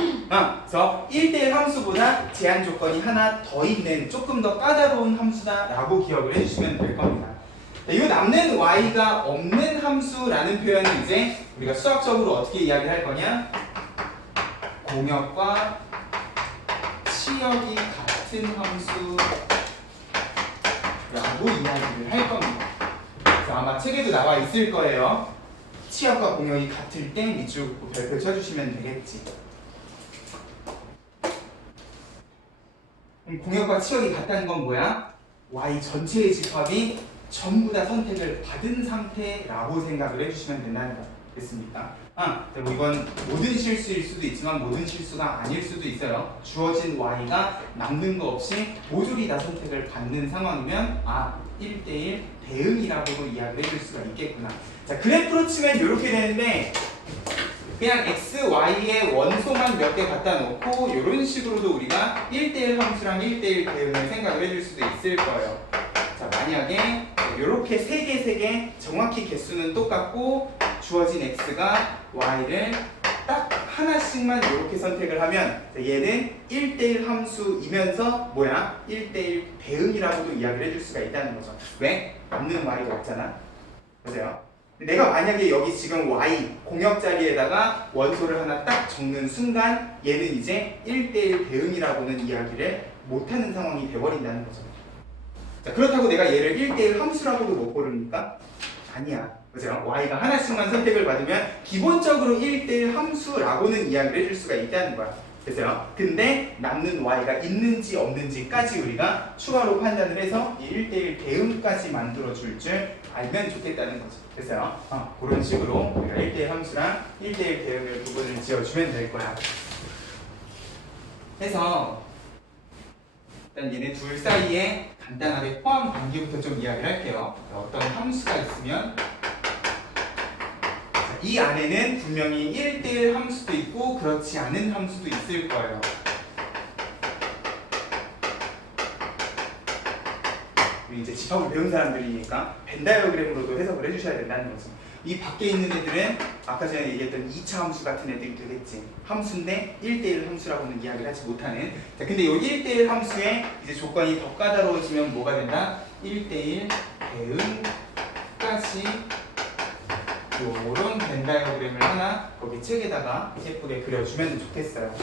그래서 1대1 함수보다 제한 조건이 하나 더 있는 조금 더 까다로운 함수다라고 기억을 해주시면 될 겁니다. 이 남는 y가 없는 함수라는 표현은 이제 우리가 수학적으로 어떻게 이야기를 할 거냐? 공역과 치역이 같은 함수라고 이야기를 할 겁니다. 그래서 아마 책에도 나와 있을 거예요. 치역과 공역이 같을 때 밑줄 별표 쳐주시면 되겠지. 그럼 공역과 치역이 같다는 건 뭐야? y 전체의 집합이 전부 다 선택을 받은 상태라고 생각을 해주시면 된다는 거. 됐습니까? 뭐 이건 모든 실수일 수도 있지만 모든 실수가 아닐 수도 있어요. 주어진 y가 남는 거 없이 모조리 다 선택을 받는 상황이면 1대1 대응이라고도 이야기를 해줄 수가 있겠구나. 자, 그래프로 치면 이렇게 되는데 그냥 x, y의 원소만 몇 개 갖다 놓고 이런 식으로도 우리가 1대1 함수랑 1대1 대응을 생각을 해줄 수도 있을 거예요. 자, 만약에 이렇게 3개 정확히 개수는 똑같고 주어진 x가 y를 딱 하나씩만 이렇게 선택을 하면 얘는 1대1 함수이면서 뭐야? 1대1 대응이라고도 이야기를 해줄 수가 있다는 거죠. 왜? 남는 y가 없잖아. 맞아요? 내가 만약에 여기 지금 y 공역 자리에다가 원소를 하나 딱 적는 순간 얘는 이제 1대1 대응이라고는 이야기를 못하는 상황이 돼버린다는 거죠. 자, 그렇다고 내가 얘를 1대1 함수라고도 못 고릅니까? 아니야. 그죠? y가 하나씩만 선택을 받으면 기본적으로 1대1 함수라고는 이야기를 해줄 수가 있다는 거야. 됐어요? 근데 남는 y가 있는지 없는지까지 우리가 추가로 판단을 해서 이 1대1 대응까지 만들어줄 줄 알면 좋겠다는 거죠. 됐어요? 그런 식으로 우리가 1대1 함수랑 1대1 대응을 구분을 지어주면 될 거야. 해서 일단 얘네 둘 사이에 간단하게 포함 관계부터 좀 이야기를 할게요. 어떤 함수가 있으면 이 안에는 분명히 1대1 함수도 있고 그렇지 않은 함수도 있을 거예요. 우리 이제 집합을 배운 사람들이니까 벤 다이어그램으로도 해석을 해주셔야 된다는 거죠. 이 밖에 있는 애들은 아까 전에 얘기했던 2차 함수 같은 애들이 되겠지. 함수인데 1대1 함수라고는 이야기를 하지 못하는. 자, 근데 이 1대1 함수의 이제 조건이 더 까다로워지면 뭐가 된다? 1대1 대응까지 요런 벤 다이어그램을 하나 거기 책에다가 예쁘게 그려주면 좋겠어요.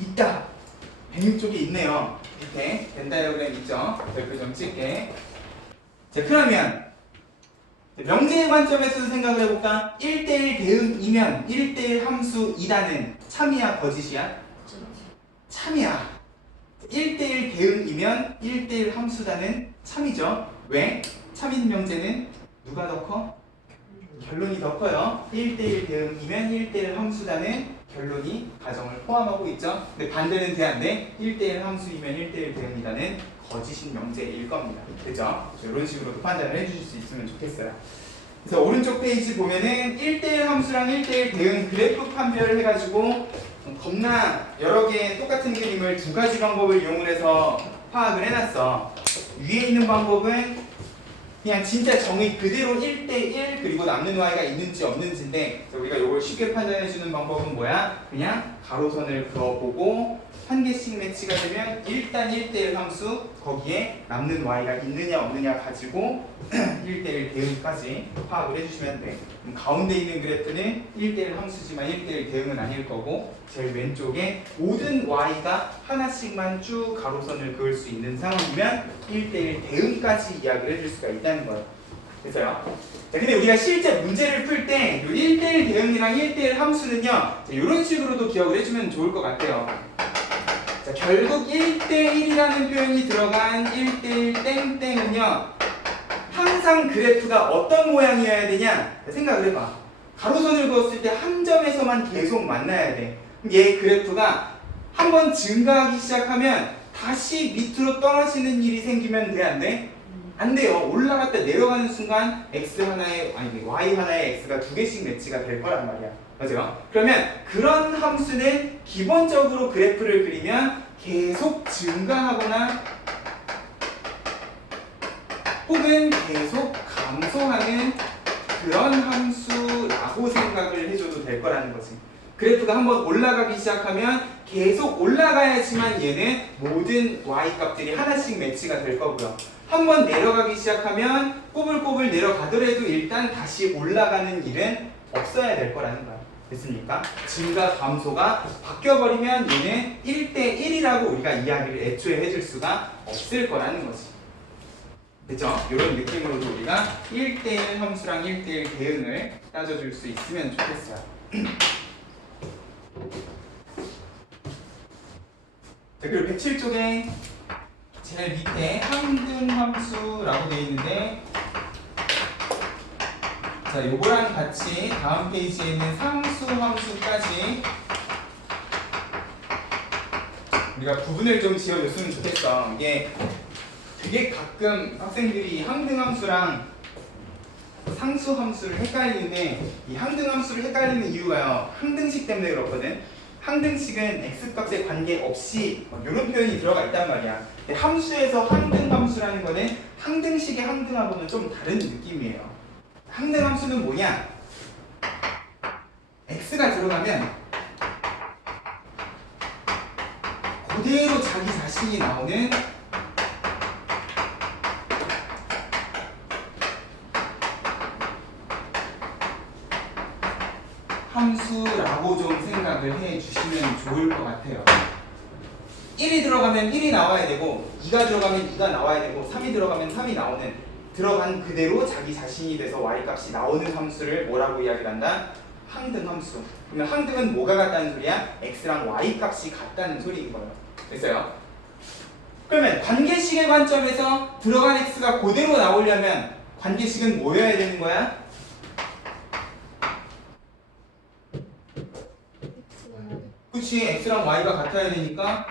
있다! 106쪽에 있네요. 밑에 벤 다이어그램 있죠? 별표 좀 칠게. 자, 그러면 명제의 관점에서 생각을 해볼까? 1대1 대응이면 1대1 함수이다는 참이야 거짓이야? 참이야. 1대1 대응이면 1대1 함수다는 참이죠. 왜? 참인 명제는 누가 더 커? 결론이 더 커요. 1대1 대응이면 1대1 함수다는 결론이 가정을 포함하고 있죠. 근데 반대는 돼 안 돼? 1대1 함수이면 1대1 대응이다는 거짓인 명제일 겁니다. 그죠? 이런 식으로도 판단을 해주실 수 있으면 좋겠어요. 그래서 오른쪽 페이지 보면은 1대1 함수랑 1대1 대응 그래프 판별을 해가지고 겁나 여러 개의 똑같은 그림을 두 가지 방법을 이용을 해서 파악을 해놨어. 위에 있는 방법은 그냥 진짜 정의 그대로 1대1 그리고 남는 y가 있는지 없는지인데 우리가 이걸 쉽게 판단해주는 방법은 뭐야? 그냥 가로선을 그어보고 한 개씩 매치가 되면 일단 1대1 함수 거기에 남는 y가 있느냐 없느냐 가지고 1대1 대응까지 파악을 해주시면 돼. 그럼 가운데 있는 그래프는 1대1 함수지만 1대1 대응은 아닐 거고 제일 왼쪽에 모든 y가 하나씩만 쭉 가로선을 그을 수 있는 상황이면 1대1 대응까지 이야기를 해줄 수가 있다는 거예요. 그래서요. 자, 근데 우리가 실제 문제를 풀 때 1대1 대응이랑 1대1 함수는요 이런 식으로도 기억을 해주면 좋을 것 같아요. 자, 결국 1대1이라는 표현이 들어간 1대1 땡땡은요 항상 그래프가 어떤 모양이어야 되냐 생각을 해봐. 가로선을 그었을 때 한 점에서만 계속 만나야 돼. 얘 그래프가 한번 증가하기 시작하면 다시 밑으로 떨어지는 일이 생기면 돼 안 돼? 안 돼요. 올라갔다 내려가는 순간 x 하나에 아니 y 하나에 x가 두 개씩 매치가 될 거란 말이야. 맞아요? 그러면 그런 함수는 기본적으로 그래프를 그리면 계속 증가하거나 혹은 계속 감소하는 그런 함수라고 생각을 해줘도 될 거라는 거지. 그래프가 한번 올라가기 시작하면 계속 올라가야지만 얘는 모든 y 값들이 하나씩 매치가 될 거고요. 한번 내려가기 시작하면 꼬불꼬불 내려가더라도 일단 다시 올라가는 일은 없어야 될 거라는 거야. 됐습니까? 증가 감소가 바뀌어버리면 얘는 1대1이라고 우리가 이야기를 애초에 해줄 수가 없을 거라는 거지. 그죠? 이런 느낌으로도 우리가 1대1 함수랑 1대1 대응을 따져줄 수 있으면 좋겠어요. 자, 그리고 107쪽에 제일 밑에 항등함수라고 되어 있는데 자, 요거랑 같이 다음 페이지에 있는 상수함수까지 우리가 구분을 좀 지어줬으면 좋겠어. 이게 되게 가끔 학생들이 항등함수랑 상수함수를 헷갈리는데 이 항등함수를 헷갈리는 이유가요. 항등식 때문에 그렇거든. 항등식은 x값에 관계없이 이런 표현이 들어가 있단 말이야. 근데 함수에서 항등함수라는 거는 항등식의 항등하고는 좀 다른 느낌이에요. 항등함수는 뭐냐? x가 들어가면 그대로 자기 자신이 나오는 함수라고 좀 생각을 해 주시면 좋을 것 같아요. 1이 들어가면 1이 나와야 되고 2가 들어가면 2가 나와야 되고 3이 들어가면 3이 나오는 들어간 그대로 자기 자신이 돼서 y값이 나오는 함수를 뭐라고 이야기를 한다? 항등함수. 그러면 항등은 뭐가 같다는 소리야? x랑 y값이 같다는 소리인 거예요. 됐어요? 그러면 관계식의 관점에서 들어간 x가 그대로 나오려면 관계식은 뭐여야 되는 거야? 그치, x랑 y가 같아야 되니까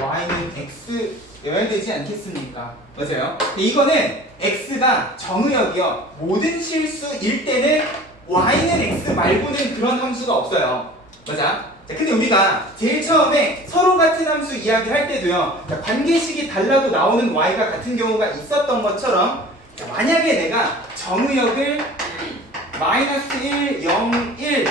y는 x여야 되지 않겠습니까? 맞아요? 근데 이거는 x가 정의역이요. 모든 실수일 때는 y는 x 말고는 그런 함수가 없어요. 맞아? 자, 근데 우리가 제일 처음에 서로 같은 함수 이야기할 때도요. 자, 관계식이 달라도 나오는 y가 같은 경우가 있었던 것처럼 자, 만약에 내가 정의역을 마이너스 1, 0, 1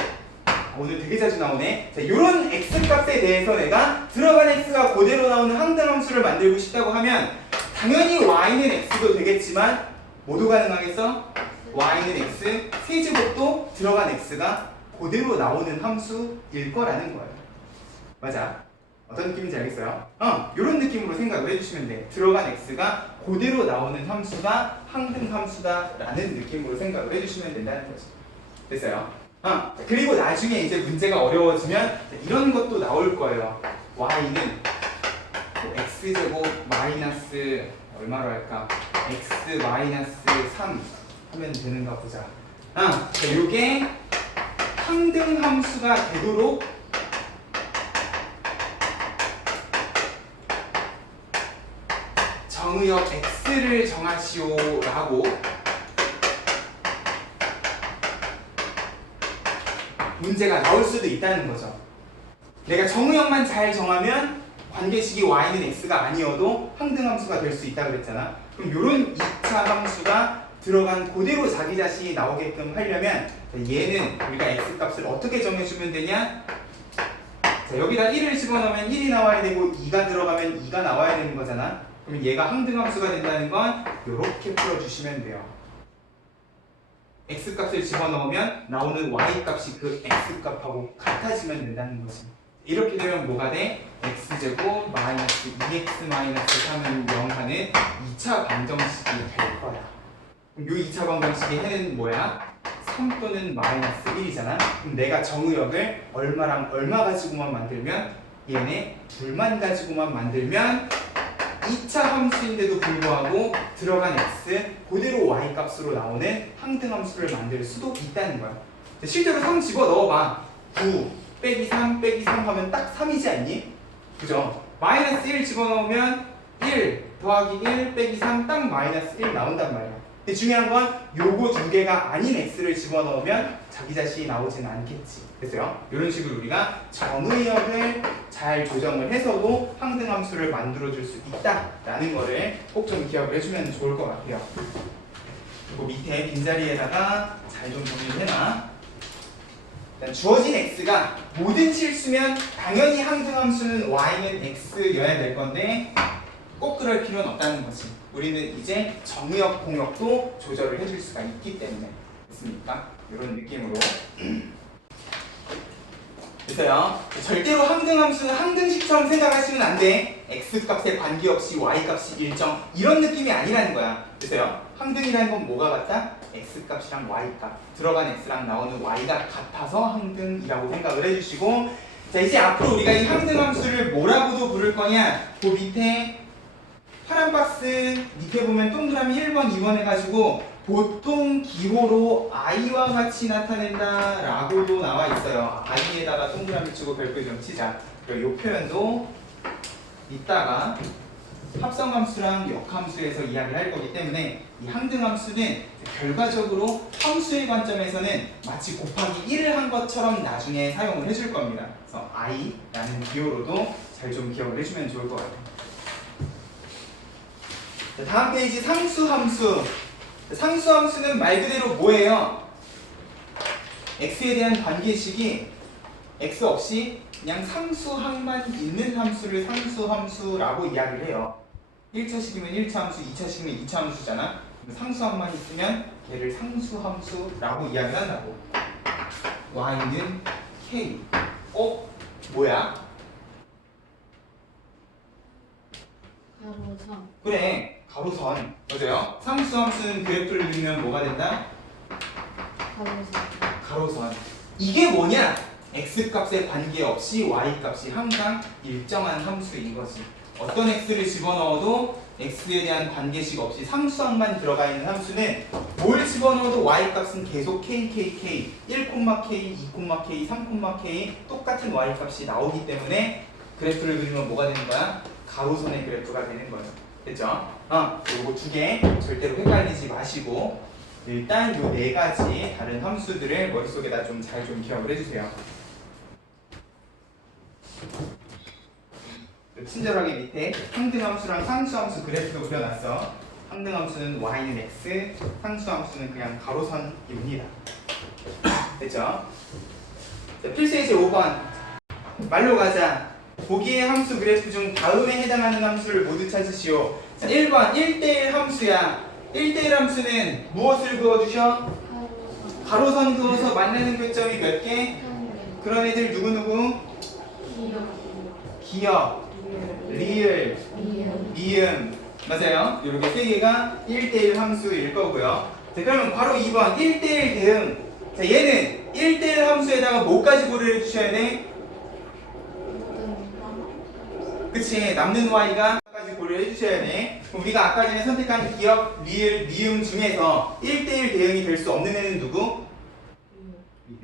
오늘 되게 자주 나오네. 자, 요런 x값에 대해서 내가 들어간 x가 그대로 나오는 항등함수를 만들고 싶다고 하면 당연히 y는 x도 되겠지만 모두 가능하겠어? y는 x, 세제곱도 들어간 x가 그대로 나오는 함수일 거라는 거예요. 맞아? 어떤 느낌인지 알겠어요? 요런 느낌으로 생각을 해주시면 돼. 들어간 x가 그대로 나오는 함수가 항등함수다 라는 느낌으로 생각을 해주시면 된다는 거지. 됐어요? 그리고 나중에 이제 문제가 어려워지면 이런 것도 나올 거예요. y는 뭐 x제곱 마이너스 얼마로 할까? x 마이너스 3 하면 되는가 보자. 요게 항등함수가 되도록 정의역 x를 정하시오라고 문제가 나올 수도 있다는 거죠. 내가 정의역만 잘 정하면 관계식이 y는 x가 아니어도 항등함수가 될 수 있다고 그랬잖아. 그럼 이런 2차 함수가 들어간 그대로 자기 자신이 나오게끔 하려면 얘는 우리가 x값을 어떻게 정해주면 되냐? 자, 여기다 1을 집어넣으면 1이 나와야 되고 2가 들어가면 2가 나와야 되는 거잖아. 그러면 얘가 항등함수가 된다는 건 이렇게 풀어주시면 돼요. x값을 집어넣으면 나오는 y값이 그 x값하고 같아지면 된다는 거지. 이렇게 되면 뭐가 돼? x제곱 마이너스 2x 마이너스 3은 0 하는 2차 방정식이 될 거야. 그럼 이 2차 방정식의 해는 뭐야? 3 또는 마이너스 1이잖아. 그럼 내가 정의역을 얼마랑 얼마 가지고만 만들면 얘네 둘만 가지고만 만들면 2차 함수인데도 불구하고 들어간 x 그대로 y 값으로 나오는 항등함수를 만들 수도 있다는 거야. 실제로 3 집어넣어봐. 9 빼기 3 빼기 3 하면 딱 3이지 않니? 그죠? 마이너스 1 집어넣으면 1 더하기 1 빼기 3 딱 마이너스 1 나온단 말이야. 근데 중요한 건 요거 두 개가 아닌 x를 집어넣으면 자기 자신이 나오지는 않겠지. 됐어요? 이런 식으로 우리가 정의역을 잘 조정을 해서도 항등함수를 만들어줄 수 있다라는 거를 꼭 좀 기억을 해주면 좋을 것 같아요. 그리고 밑에 빈자리에다가 잘 좀 정리를 해놔. 일단 주어진 x가 모든 실수면 당연히 항등함수는 y는 x여야 될 건데 꼭 그럴 필요는 없다는 거지. 우리는 이제 정의역 공역도 조절을 해줄 수가 있기 때문에. 됐습니까? 이런 느낌으로. 됐어요? 절대로 항등함수는 항등식처럼 생각하시면 안 돼. x값에 관계없이 y값이 일정 이런 느낌이 아니라는 거야. 됐어요? 항등이라는 건 뭐가 같다? x값이랑 y값 들어간 x랑 나오는 y가 같아서 항등이라고 생각을 해주시고, 자 이제 앞으로 우리가 이 항등함수를 뭐라고도 부를 거냐, 그 밑에 파란 박스 밑에 보면 동그라미 1번, 2번 해가지고 보통 기호로 i와 같이 나타낸다 라고도 나와 있어요. i에다가 동그라미 치고 별표 좀 치자. 그리고 이 표현도 이따가 합성함수랑 역함수에서 이야기를 할 거기 때문에 이 항등함수는 결과적으로 함수의 관점에서는 마치 곱하기 1을 한 것처럼 나중에 사용을 해줄 겁니다. 그래서 i라는 기호로도 잘 좀 기억을 해주면 좋을 것 같아요. 자, 다음 페이지 상수함수. 상수함수는 말 그대로 뭐예요? x에 대한 관계식이 x 없이 그냥 상수항만 있는 함수를 상수함수라고 이야기를 해요. 1차식이면 1차 함수, 2차식이면 2차 함수잖아. 상수항만 있으면 걔를 상수함수라고 이야기한다고. y는 k. 뭐야? 가로선. 그래, 가로선. 맞아요. 상수 함수는 그래프를 그리면 뭐가 된다? 가로선. 가로선. 이게 뭐냐? x값에 관계없이 y값이 항상 일정한 함수인 거지. 어떤 x를 집어넣어도 x에 대한 관계식 없이 상수항만 들어가 있는 함수는 뭘 집어넣어도 y값은 계속 kkk, 1,k, 2,k, 3,k 똑같은 y값이 나오기 때문에 그래프를 그리면 뭐가 되는 거야? 가로선의 그래프가 되는 거예요. 됐죠? 요거 두 개 절대로 헷갈리지 마시고 일단 요 네 가지 다른 함수들을 머릿속에다 좀 잘 좀 기억을 해주세요. 친절하게 밑에 항등함수랑 상수함수 그래프도 그려놨어. 항등함수는 y는 x, 상수함수는 그냥 가로선입니다. 됐죠? 자, 필수예제 5번 말로 가자. 보기의 함수 그래프 중 다음에 해당하는 함수를 모두 찾으시오. 자, 1번 1대1 함수야. 1대1 함수는 무엇을 그어주셔? 가로선. 가로선 그어서 만나는 교점이 몇 개? 한 그런 애들 누구누구? 개. 기역, 리을, 미음. 맞아요. 이렇게 세 개가 1대1 함수일 거고요. 자, 그러면 바로 2번 1대1 대응. 자, 얘는 1대1 함수에다가 뭐까지 고려해 주셔야 돼? 그치, 남는 y가 까지 고려해 주셔야 돼. 그럼 우리가 아까 전에 선택한 기역, 리을, 미음 중에서 1대1 대응이 될 수 없는 애는 누구?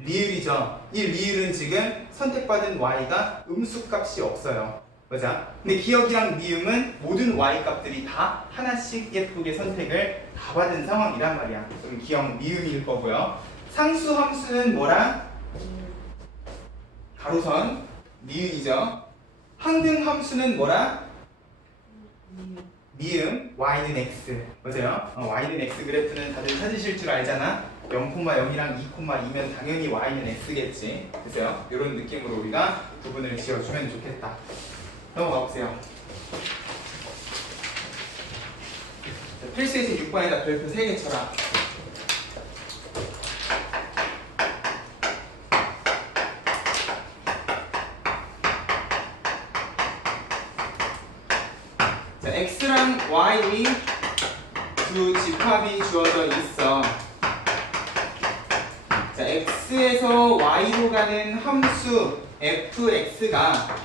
리을이죠. 이 리을은 지금 선택받은 y가 음수값이 없어요. 맞아? 근데 기역이랑 미음은 모든 y값들이 다 하나씩 예쁘게 선택을 다 받은 상황이란 말이야. 그럼 기역, 미음일 거고요. 상수 함수는 뭐랑? 가로선, 미음이죠. 항등 함수는 뭐라? 미음, y는 x. 맞아요? y는 x 그래프는 다들 찾으실 줄 알잖아. 0,0이랑 2,2면 당연히 y는 x겠지. 그죠? 이런 느낌으로 우리가 구분을 지어주면 좋겠다. 넘어가 보세요. 필수예제 6번에다 별표 3개 쳐라. 자, x랑 y 두 집합이 주어져 있어. 자, x에서 y로 가는 함수 fx가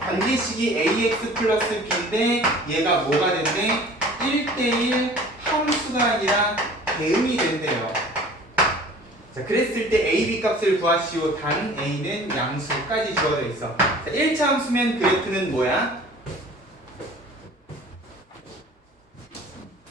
관계식이 ax 플러스 b인데 얘가 뭐가 된대? 1대1 함수가 아니라 대응이 된대요. 자, 그랬을 때 a, b 값을 구하시오. 단 a는 양수까지 주어져 있어. 자, 1차 함수면 그래프는 뭐야?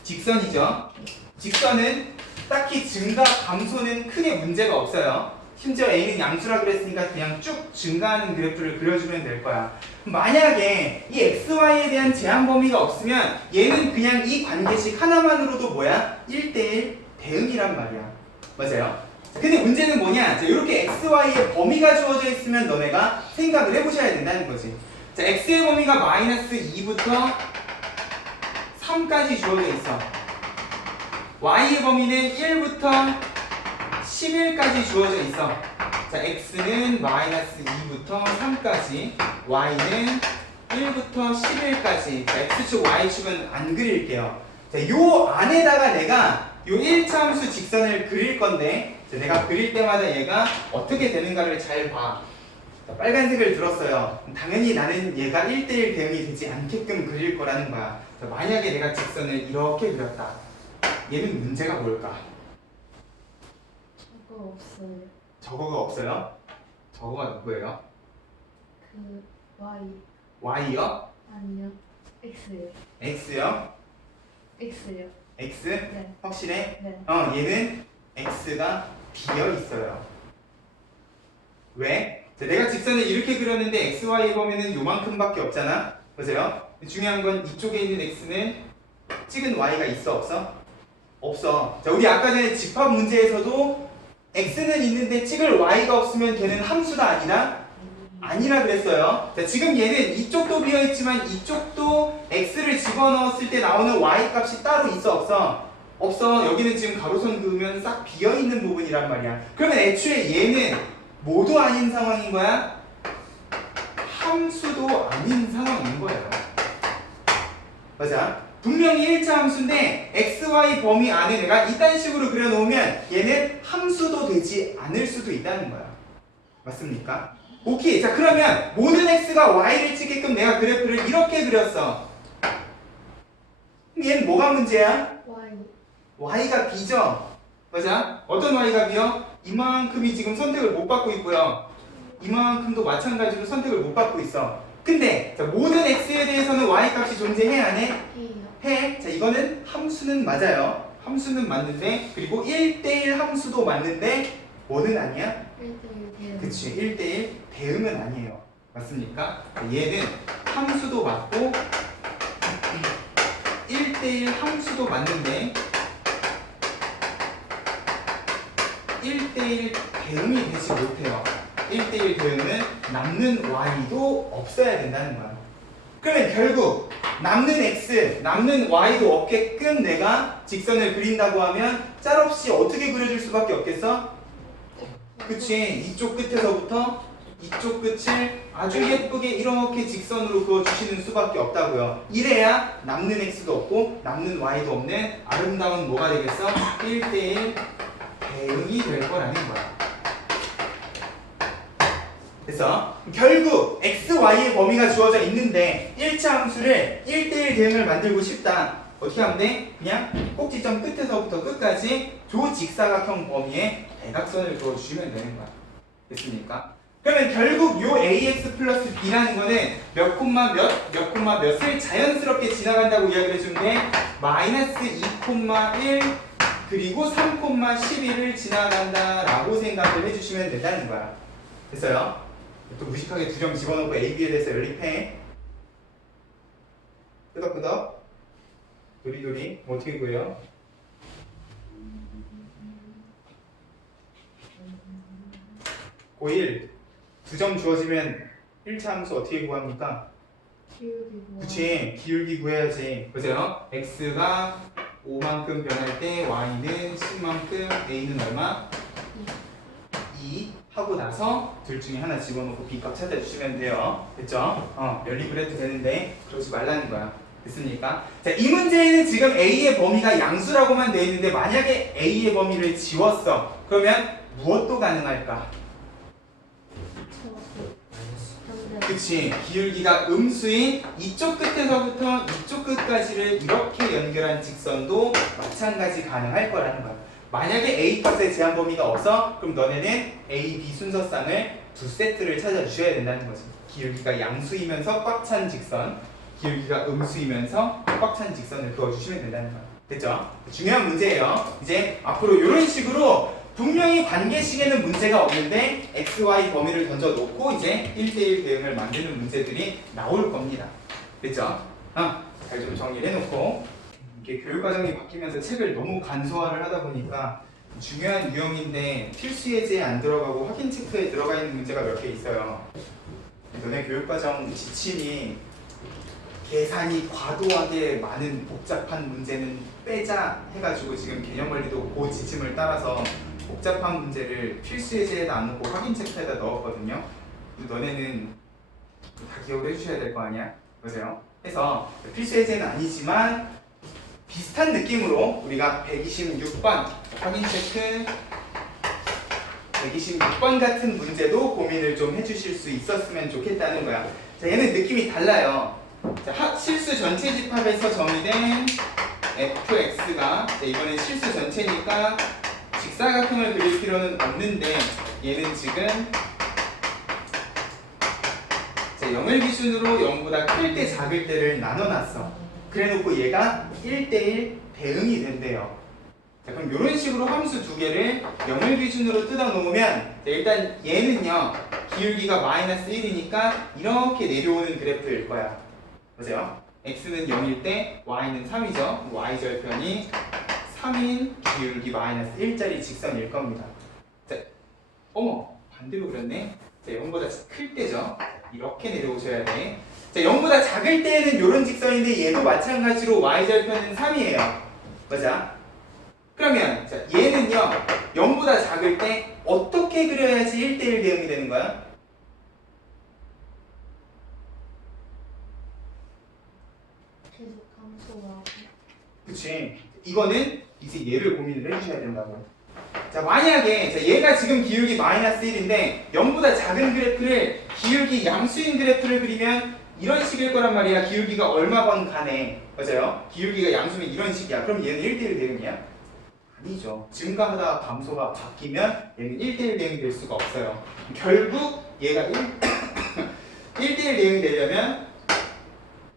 직선이죠. 직선은 딱히 증가, 감소는 크게 문제가 없어요. 심지어 a는 양수라 그랬으니까 그냥 쭉 증가하는 그래프를 그려주면 될 거야. 만약에 이 xy에 대한 제한 범위가 없으면 얘는 그냥 이 관계식 하나만으로도 뭐야? 1대1 대응이란 말이야. 맞아요? 근데 문제는 뭐냐? 자, 이렇게 xy의 범위가 주어져 있으면 너네가 생각을 해보셔야 된다는 거지. 자, x의 범위가 마이너스 2부터 3까지 주어져 있어. y의 범위는 1부터 11까지 주어져 있어. 자, x는 마이너스 2부터 3까지, y는 1부터 11까지. 자, x축, y축은 안 그릴게요. 자, 요 안에다가 내가 요 1차 함수 직선을 그릴 건데, 자, 내가 그릴 때마다 얘가 어떻게 되는가를 잘 봐. 자, 빨간색을 들었어요. 당연히 나는 얘가 1대1 대응이 되지 않게끔 그릴 거라는 거야. 자, 만약에 내가 직선을 이렇게 그렸다. 얘는 문제가 뭘까? 저거 없어요. 저거가 없어요? 저거가 누구예요? 그 Y y요? 아니요. X요. x요? X요. x? 네. 확실해? 네. 얘는 x가 비어 있어요. 왜? 자, 내가 직선을 이렇게 그렸는데 xy에 보면은 요만큼밖에 없잖아. 맞아요? 중요한 건 이쪽에 있는 x는 찍은 y가 있어 없어? 없어. 자, 우리 아까 전에 집합 문제에서도 x는 있는데 찍을 y가 없으면 걔는 함수가 아니라 그랬어요. 자, 지금 얘는 이쪽도 비어있지만 이쪽도 x를 집어넣었을 때 나오는 y 값이 따로 있어 없어? 없어. 여기는 지금 가로선 그으면 싹 비어있는 부분이란 말이야. 그러면 애초에 얘는 모두 아닌 상황인 거야? 함수도 아닌 상황인 거예요. 맞아. 분명히 1차 함수인데 xy 범위 안에 내가 이딴 식으로 그려놓으면 얘는 함수도 되지 않을 수도 있다는 거야. 맞습니까? 오케이. 자, 그러면 모든 x가 y를 찍게끔 내가 그래프를 이렇게 그렸어. 그럼 얘는 뭐가 문제야? Y. y가 b죠? 맞아? 어떤 y가 b요? 이만큼이 지금 선택을 못 받고 있고요. 이만큼도 마찬가지로 선택을 못 받고 있어. 근데 자, 모든 x에 대해서는 y 값이 존재해 안 해? A요. 해. 자, 이거는 함수는 맞아요. 함수는 맞는데, 그리고 1대1 함수도 맞는데 뭐는 아니야? 1대1 대응. 그치, 1대1 대응은 아니에요. 맞습니까? 얘는 함수도 맞고 1대1 함수도 맞는데 1대1 대응이 되지 못해요. 1대1 대응은 남는 y도 없어야 된다는 거야. 그러면 결국 남는 x, 남는 y도 없게끔 내가 직선을 그린다고 하면 짤없이 어떻게 그려줄 수밖에 없겠어? 그치, 이쪽 끝에서부터 이쪽 끝을 아주 예쁘게 이렇게 직선으로 그어주시는 수밖에 없다고요. 이래야 남는 x도 없고 남는 y도 없는 아름다운 뭐가 되겠어? 1대1 대응이 될 거라는 거야. 그래서 결국 x, y의 범위가 주어져 있는데 1차 함수를 1대1 대응을 만들고 싶다. 어떻게 하면 돼? 그냥 꼭지점 끝에서부터 끝까지 조직사각형 범위에 대각선을 그어주시면 되는 거야. 됐습니까? 그러면 결국 요 ax 플러스 b라는 거는 몇 콤마 몇을 자연스럽게 지나간다고 이야기를 해주는데 마이너스 2 콤마 1 그리고 3 콤마 12를 지나간다 라고 생각을 해주시면 된다는 거야. 됐어요? 또 무식하게 두 점 집어넣고 a, b에 대해서 연립해. 끄덕끄덕 도리도리 어떻게 구해요? 고1 두 점 주어지면 1차 함수 어떻게 구합니까? 기울기 구하. 그치, 기울기 구해야지. 보세요. x가 5만큼 변할 때 y는 10만큼, a는 얼마? 2 하고 나서 둘 중에 하나 집어넣고 b값 찾아주시면 돼요. 됐죠? 연립을 해도 되는데 그러지 말라는 거야. 됐습니까? 자, 이 문제에는 지금 a의 범위가 양수라고만 되어 있는데 만약에 a의 범위를 지웠어. 그러면 무엇도 가능할까? 그치, 기울기가 음수인 이쪽 끝에서부터 이쪽 끝까지를 이렇게 연결한 직선도 마찬가지 가능할 거라는 거야. 만약에 a 값의 제한 범위가 없어, 그럼 너네는 a, b 순서쌍을 두 세트를 찾아주셔야 된다는 거지. 기울기가 양수이면서 꽉 찬 직선, 기울기가 음수이면서 꽉 찬 직선을 그어주시면 된다는 거야. 됐죠? 중요한 문제예요. 이제 앞으로 이런 식으로 분명히 관계식에는 문제가 없는데 x, y 범위를 던져놓고 이제 1대1 대응을 만드는 문제들이 나올 겁니다. 됐죠? 잘 좀 정리를 해놓고 이게 교육과정이 바뀌면서 책을 너무 간소화를 하다 보니까 중요한 유형인데 필수 예제에 안 들어가고 확인 체크에 들어가 있는 문제가 몇 개 있어요. 너네 교육과정 지침이 계산이 과도하게 많은 복잡한 문제는 빼자 해가지고 지금 개념원리도 그 지침을 따라서 복잡한 문제를 필수 예제에다 안 넣고 확인 체크에다 넣었거든요. 근데 너네는 다 기억을 해주셔야 될 거 아니야? 보세요. 해서 필수 예제는 아니지만 비슷한 느낌으로 우리가 126번 확인 체크 126번 같은 문제도 고민을 좀 해주실 수 있었으면 좋겠다는 거야. 자, 얘는 느낌이 달라요. 자, 실수 전체 집합에서 정의된 fx가 이번엔 실수 전체니까 직사각형을 그릴 필요는 없는데 얘는 지금 0을 기준으로 0보다 클 때 작을 때를 나눠놨어. 그래놓고 얘가 1대1 대응이 된대요. 자, 그럼 이런 식으로 함수 두 개를 0을 기준으로 뜯어놓으면 일단 얘는요 기울기가 마이너스 1이니까 이렇게 내려오는 그래프일 거야. 보세요. x는 0일 때 y는 3이죠. y절편이 3인 기울기 마이너스 1짜리 직선일 겁니다. 자, 어머 반대로 그렸네. 자, 0보다 클 때죠. 이렇게 내려오셔야 돼. 자, 0보다 작을 때에는 이런 직선인데 얘도 마찬가지로 y절편은 3이에요. 맞아? 그러면 자, 얘는요 0보다 작을 때 어떻게 그려야지 1대1 대응이 되는 거야? 계속 감소하고. 그치? 이거는 이제 얘를 고민을 해주셔야 된다고. 자, 만약에 자, 얘가 지금 기울기 마이너스 1인데 0보다 작은 그래프를 기울기 양수인 그래프를 그리면 이런 식일 거란 말이야. 기울기가 얼마건 간에. 맞아요? 기울기가 양수면 이런 식이야. 그럼 얘는 1대1 대응이야? 아니죠. 증가하다가 감소가 바뀌면 얘는 1대1 대응이 될 수가 없어요. 결국 얘가 1대1 대응이 되려면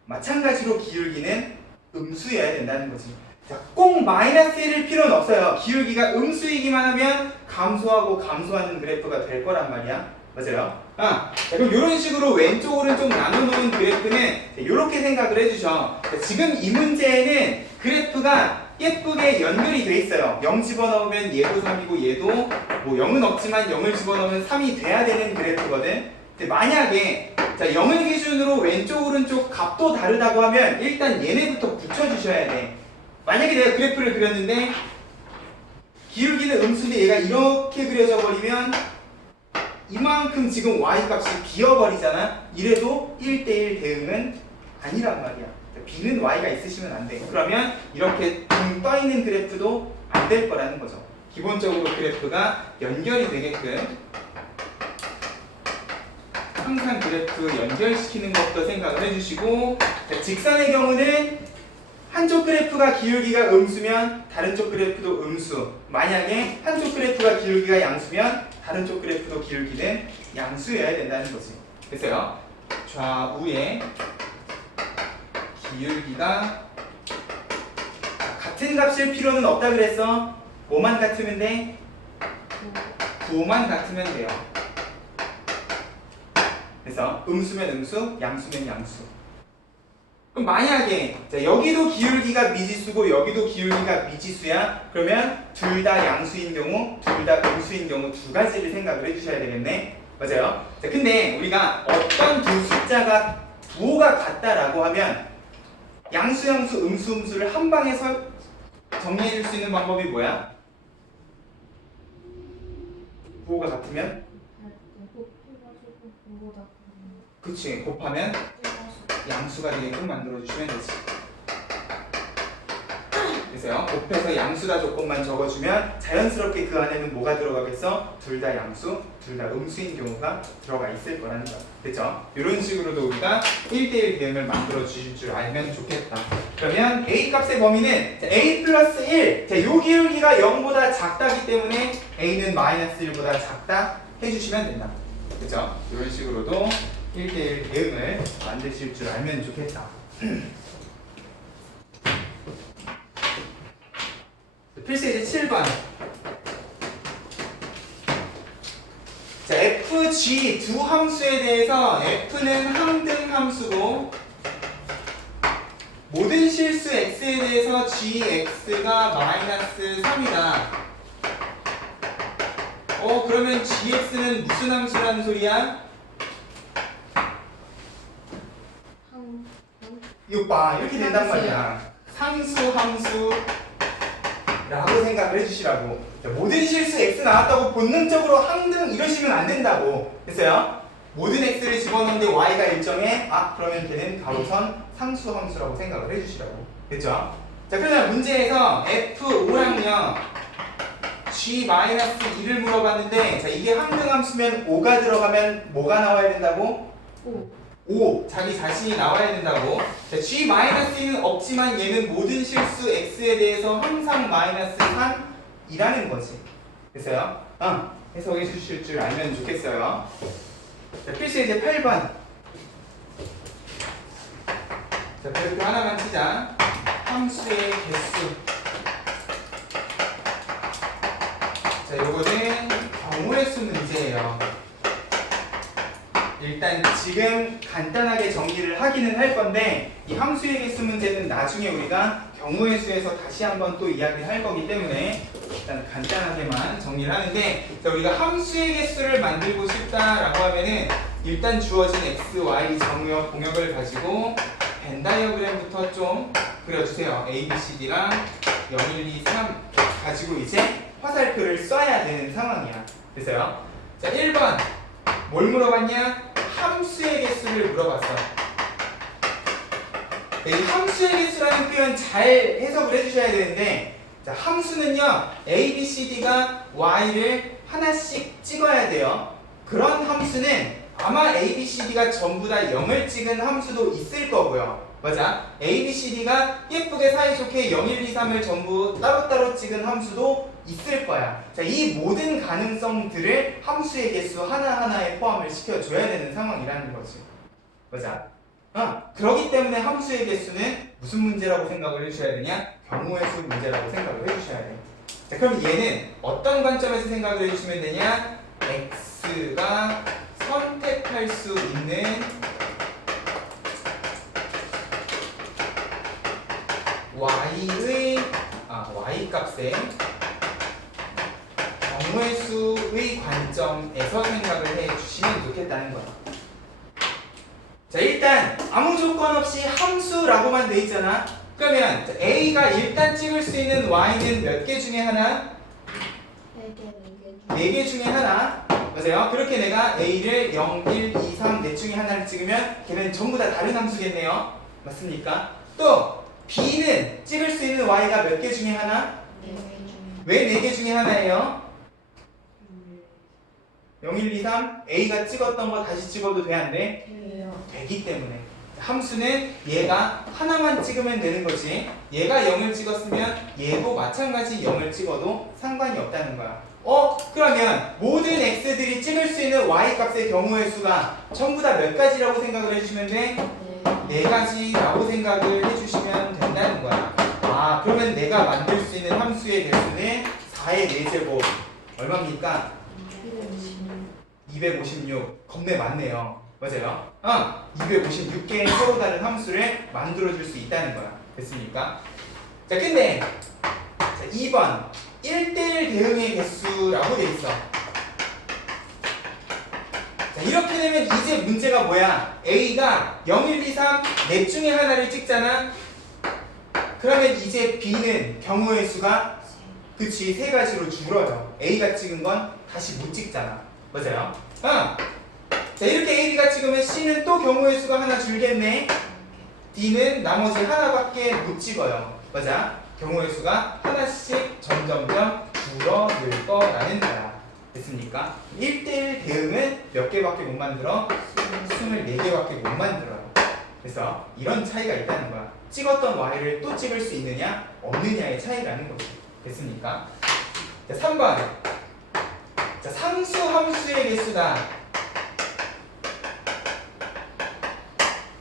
마찬가지로 기울기는 음수여야 된다는 거지. 자, 꼭 마이너스 1일 필요는 없어요. 기울기가 음수이기만 하면 감소하고 감소하는 그래프가 될 거란 말이야. 맞아요? 자, 그럼 이런 식으로 왼쪽 오른쪽 나눠놓은 그래프는 이렇게 생각을 해주셔. 자, 지금 이 문제에는 그래프가 예쁘게 연결이 돼 있어요. 0 집어넣으면 얘도 3이고 얘도 뭐 0은 없지만 0을 집어넣으면 3이 돼야 되는 그래프거든. 근데 만약에 자 0을 기준으로 왼쪽 오른쪽 값도 다르다고 하면 일단 얘네부터 붙여주셔야 돼. 만약에 내가 그래프를 그렸는데 기울기는 음수인데 얘가 이렇게 그려져 버리면 이만큼 지금 y-값이 비어버리잖아. 이래도 1대1 대응은 아니란 말이야. b는 y가 있으시면 안 돼. 그러면 이렇게 붕 떠있는 그래프도 안 될 거라는 거죠. 기본적으로 그래프가 연결이 되게끔 항상 그래프 연결시키는 것도 생각을 해주시고, 자, 직선의 경우는 한쪽 그래프가 기울기가 음수면 다른 쪽 그래프도 음수. 만약에 한쪽 그래프가 기울기가 양수면 다른 쪽 그래프도 기울기는 양수여야 된다는 거지. 됐어요? 좌우에 기울기가 같은 값일 필요는 없다 그랬어. 뭐만 같으면 돼? 9만 같으면 돼요. 그래서 음수면 음수, 양수면 양수. 그럼 만약에 자, 여기도 기울기가 미지수고 여기도 기울기가 미지수야. 그러면 둘 다 양수인 경우, 둘 다 음수인 경우 두 가지를 생각을 해주셔야 되겠네. 맞아요? 자, 근데 우리가 어떤 두 숫자가 부호가 같다라고 하면 양수, 양수, 음수, 음수를 한 방에 정리해 줄 수 있는 방법이 뭐야? 부호가 같으면? 그치, 곱하면 양수가 되게끔 만들어주시면 되지. 그래서요, 곱해서 양수다 조건만 적어주면 자연스럽게 그 안에는 뭐가 들어가겠어? 둘 다 양수, 둘 다 음수인 경우가 들어가 있을 거라는 거야. 됐죠? 이런 식으로도 우리가 1대1 대응을 만들어 주실 줄 알면 좋겠다. 그러면 A 값의 범위는 A 플러스 1. 자, 요 기울기가 0보다 작다기 때문에 A는 마이너스 1보다 작다 해주시면 된다. 그죠? 이런 식으로도 1대1 대응을 만드실 줄 알면 좋겠다. 필수 이제 7번. 자, f, g 두 함수에 대해서 f는 항등 함수고 모든 실수 x에 대해서 gx가 마이너스 3이다. 그러면 gx는 무슨 함수라는 소리야? 이거 봐, 이렇게 된단 말이야. 상수 함수 라고 생각을 해주시라고. 자, 모든 실수 x 나왔다고 본능적으로 항등 이러시면 안 된다고. 됐어요? 모든 x를 집어넣는데 y가 일정해. 그러면 걔는 가로선 상수 함수라고 생각을 해주시라고. 됐죠? 자, 그러면 문제에서 f5랑요 g-1을 물어봤는데, 자, 이게 항등 함수면 5가 들어가면 뭐가 나와야 된다고? 5. 자기 자신이 나와야 된다고. 자, g-1은 없지만 얘는 모든 실수 x에 대해서 항상 마이너스 3이라는 거지. 됐어요? 해석해 주실 줄 알면 좋겠어요. 자, 필수 이제 8번. 자, 그래프 하나만 치자. 함수의 개수. 자, 요거는 경우의 수 문제예요. 일단 지금 간단하게 정리를 하기는 할 건데 이 함수의 개수 문제는 나중에 우리가 경우의 수에서 다시 한번 또 이야기를 할 거기 때문에 일단 간단하게만 정리를 하는데, 자, 우리가 함수의 개수를 만들고 싶다라고 하면은 일단 주어진 x, y 정의역 공역을 가지고 벤 다이어그램부터 좀 그려주세요. a, b, c, d랑 0, 1, 2, 3 가지고 이제 화살표를 쏴야 되는 상황이야. 됐어요? 자, 1번 뭘 물어봤냐? 함수의 개수를 물어봤어. 이 함수의 개수라는 표현 잘 해석을 해주셔야 되는데, 자, 함수는요, a, b, c, d가 y를 하나씩 찍어야 돼요. 그런 함수는 아마 a, b, c, d가 전부 다 0을 찍은 함수도 있을 거고요. 맞아? a, b, c, d가 예쁘게 사이좋게 0, 1, 2, 3을 전부 따로따로 찍은 함수도 있을 거야. 자, 이 모든 가능성들을 함수의 개수 하나하나에 포함을 시켜줘야 되는 상황이라는 거지. 맞아? 그렇기 때문에 함수의 개수는 무슨 문제라고 생각을 해주셔야 되냐? 경우의 수 문제라고 생각을 해주셔야 돼. 자, 그럼 얘는 어떤 관점에서 생각을 해주시면 되냐? x가 선택할 수 있는 y 값의 경우의 수의 관점에서 생각을 해주시면 좋겠다는 거야. 자, 일단 아무 조건 없이 함수라고만 돼 있잖아. 그러면 a가 일단 찍을 수 있는 y는 몇 개 중에 하나? 4개 중에 하나. 맞아요. 그렇게 내가 a를 0, 1, 2, 3, 넷 중에 하나를 찍으면 걔는 전부 다 다른 함수겠네요. 맞습니까? 또 b는 찍을 수 있는 y가 몇 개 중에 하나? 왜 4개 중에 하나예요? 0, 1, 2, 3 a가 찍었던 거 다시 찍어도 돼, 안 돼? 되기 때문에 함수는 얘가 하나만 찍으면 되는 거지. 얘가 0을 찍었으면 얘도 마찬가지 0을 찍어도 상관이 없다는 거야. 그러면 모든 x들이 찍을 수 있는 y 값의 경우의 수가 전부 다 몇 가지라고 생각을 해주시면 돼? 4가지라고 생각을 해주시면 된다는 거야. 그러면 내가 만들 수 있는 함수의 개수는 4의 4제곱 얼마입니까? 256. 겁내 많네요. 맞아요? 256개의 서로 다른 함수를 만들어줄 수 있다는 거야. 됐습니까? 자, 근데 자, 2번 1대1 대응의 개수라고 돼 있어. 자, 이렇게 되면 이제 문제가 뭐야? A가 0, 1, 2, 3, 넷 중에 하나를 찍잖아? 그러면 이제 B는 경우의 수가 그치, 3가지로 줄어져. A가 찍은 건 다시 못 찍잖아. 맞아요? 자, 이렇게 A, B가 찍으면 C는 또 경우의 수가 하나 줄겠네. D는 나머지 하나밖에 못 찍어요. 맞아? 경우의 수가 하나씩 점점점 줄어들 거라는 거야. 됐습니까? 1대1 대응은 몇 개밖에 못 만들어? 24개밖에 못 만들어요. 그래서 이런 차이가 있다는 거야. 찍었던 y를 또 찍을 수 있느냐 없느냐의 차이라는 거지. 됐습니까? 자, 3번. 자, 상수 함수의 개수다.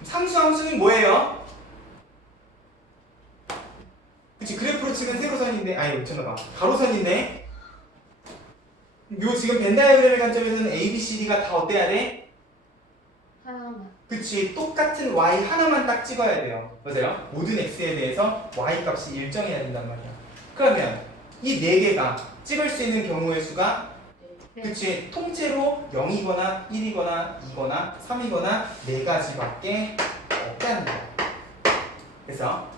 상수 함수는 뭐예요? 그치, 그래프로 치면 세로선인데, 잠깐만, 가로선인데, 요 지금 벤 다이어그램의 관점에서는 A, B, C, D가 다 어때야 돼? 하나만. 그치, 똑같은 Y 하나만 딱 찍어야 돼요. 맞아요? 모든 X에 대해서 Y 값이 일정해야 된단 말이야. 그러면 이 4개가 찍을 수 있는 경우의 수가 그치, 통째로 0이거나 1이거나 2거나 3이거나 4가지밖에 없다는 거야. 그래서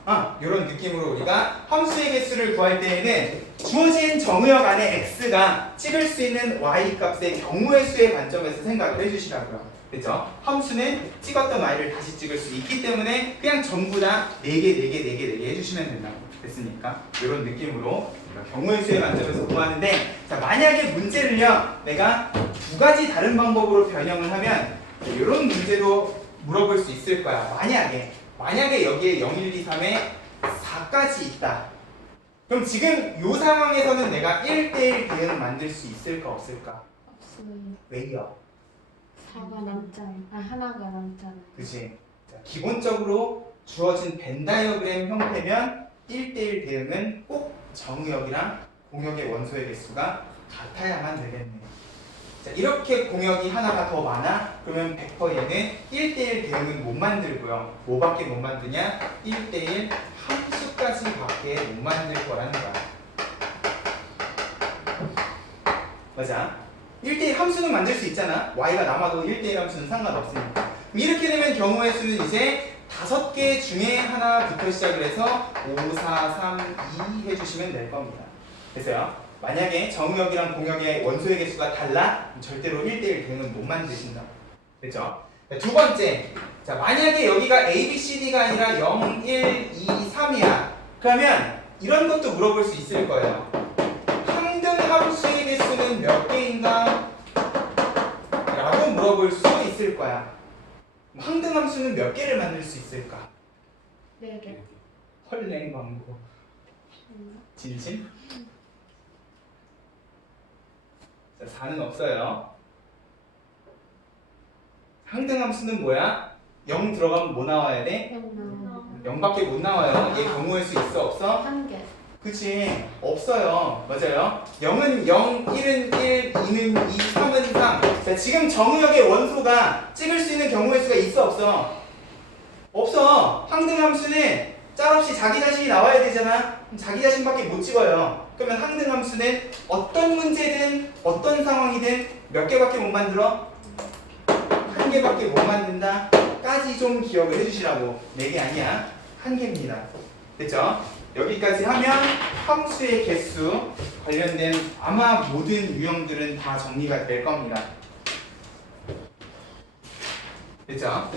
이런 느낌으로 우리가 함수의 개수를 구할 때에는 주어진 정의역 안에 x가 찍을 수 있는 y 값의 경우의 수의 관점에서 생각을 해주시라고요. 그렇죠? 함수는 찍었던 y를 다시 찍을 수 있기 때문에 그냥 전부 다 4개 해주시면 된다고. 됐습니까? 이런 느낌으로 우리가 경우의 수의 관점에서 구하는데, 자, 만약에 문제를요 내가 2가지 다른 방법으로 변형을 하면 이런 문제도 물어볼 수 있을 거야. 만약에 여기에 0, 1, 2, 3에 4까지 있다. 그럼 지금 이 상황에서는 내가 1대1 대응 만들 수 있을까 없을까? 없어요. 왜요? 4가 남잖아. 하나가 남잖아. 그치? 자, 기본적으로 주어진 벤 다이어그램 형태면 1대1 대응은 꼭 정의역이랑 공역의 원소의 개수가 같아야만 되겠네. 자, 이렇게 공역이 하나가 더 많아? 그러면 100% 얘는 1대1 대응은 못 만들고요. 뭐밖에 못 만드냐? 1대1 함수까지밖에 못 만들 거라는 거야. 맞아? 1대1 함수는 만들 수 있잖아. y가 남아도 1대1 함수는 상관없으니까. 이렇게 되면 경우의 수는 이제 5개 중에 하나부터 시작을 해서 5, 4, 3, 2 해주시면 될 겁니다. 그래서요, 만약에 정의역이랑 공역의 원소의 개수가 달라? 절대로 1대1 대응은 못 만드신다. 그렇죠? 두 번째. 자, 만약에 여기가 A, B, C, D가 아니라 0, 1, 2, 3이야. 그러면 이런 것도 물어볼 수 있을 거예요. 항등함수의 개수는 몇 개인가? 라고 물어볼 수 있을 거야. 항등함수는 몇 개를 만들 수 있을까? 네 개. 헐랭 광고. 진심? 자, 4는 없어요. 항등함수는 뭐야? 0 들어가면 뭐 나와야 돼? 0밖에 못 나와요. 얘 경우일 수 있어 없어? 한 개. 그치? 없어요. 맞아요. 0은 0, 1은 1, 2는 2, 3은 3. 자, 지금 정의역의 원소가 찍을 수 있는 경우의 수가 있어 없어? 없어. 항등함수는 짤없이 자기 자신이 나와야 되잖아. 그럼 자기 자신밖에 못 찍어요. 그러면 항등함수는 어떤 문제든 어떤 상황이든 몇 개밖에 못 만들어? 한 개밖에 못 만든다 까지 좀 기억을 해주시라고. 4개 아니야. 한 개입니다. 됐죠? 여기까지 하면 함수의 개수 관련된 아마 모든 유형들은 다 정리가 될 겁니다. 됐죠?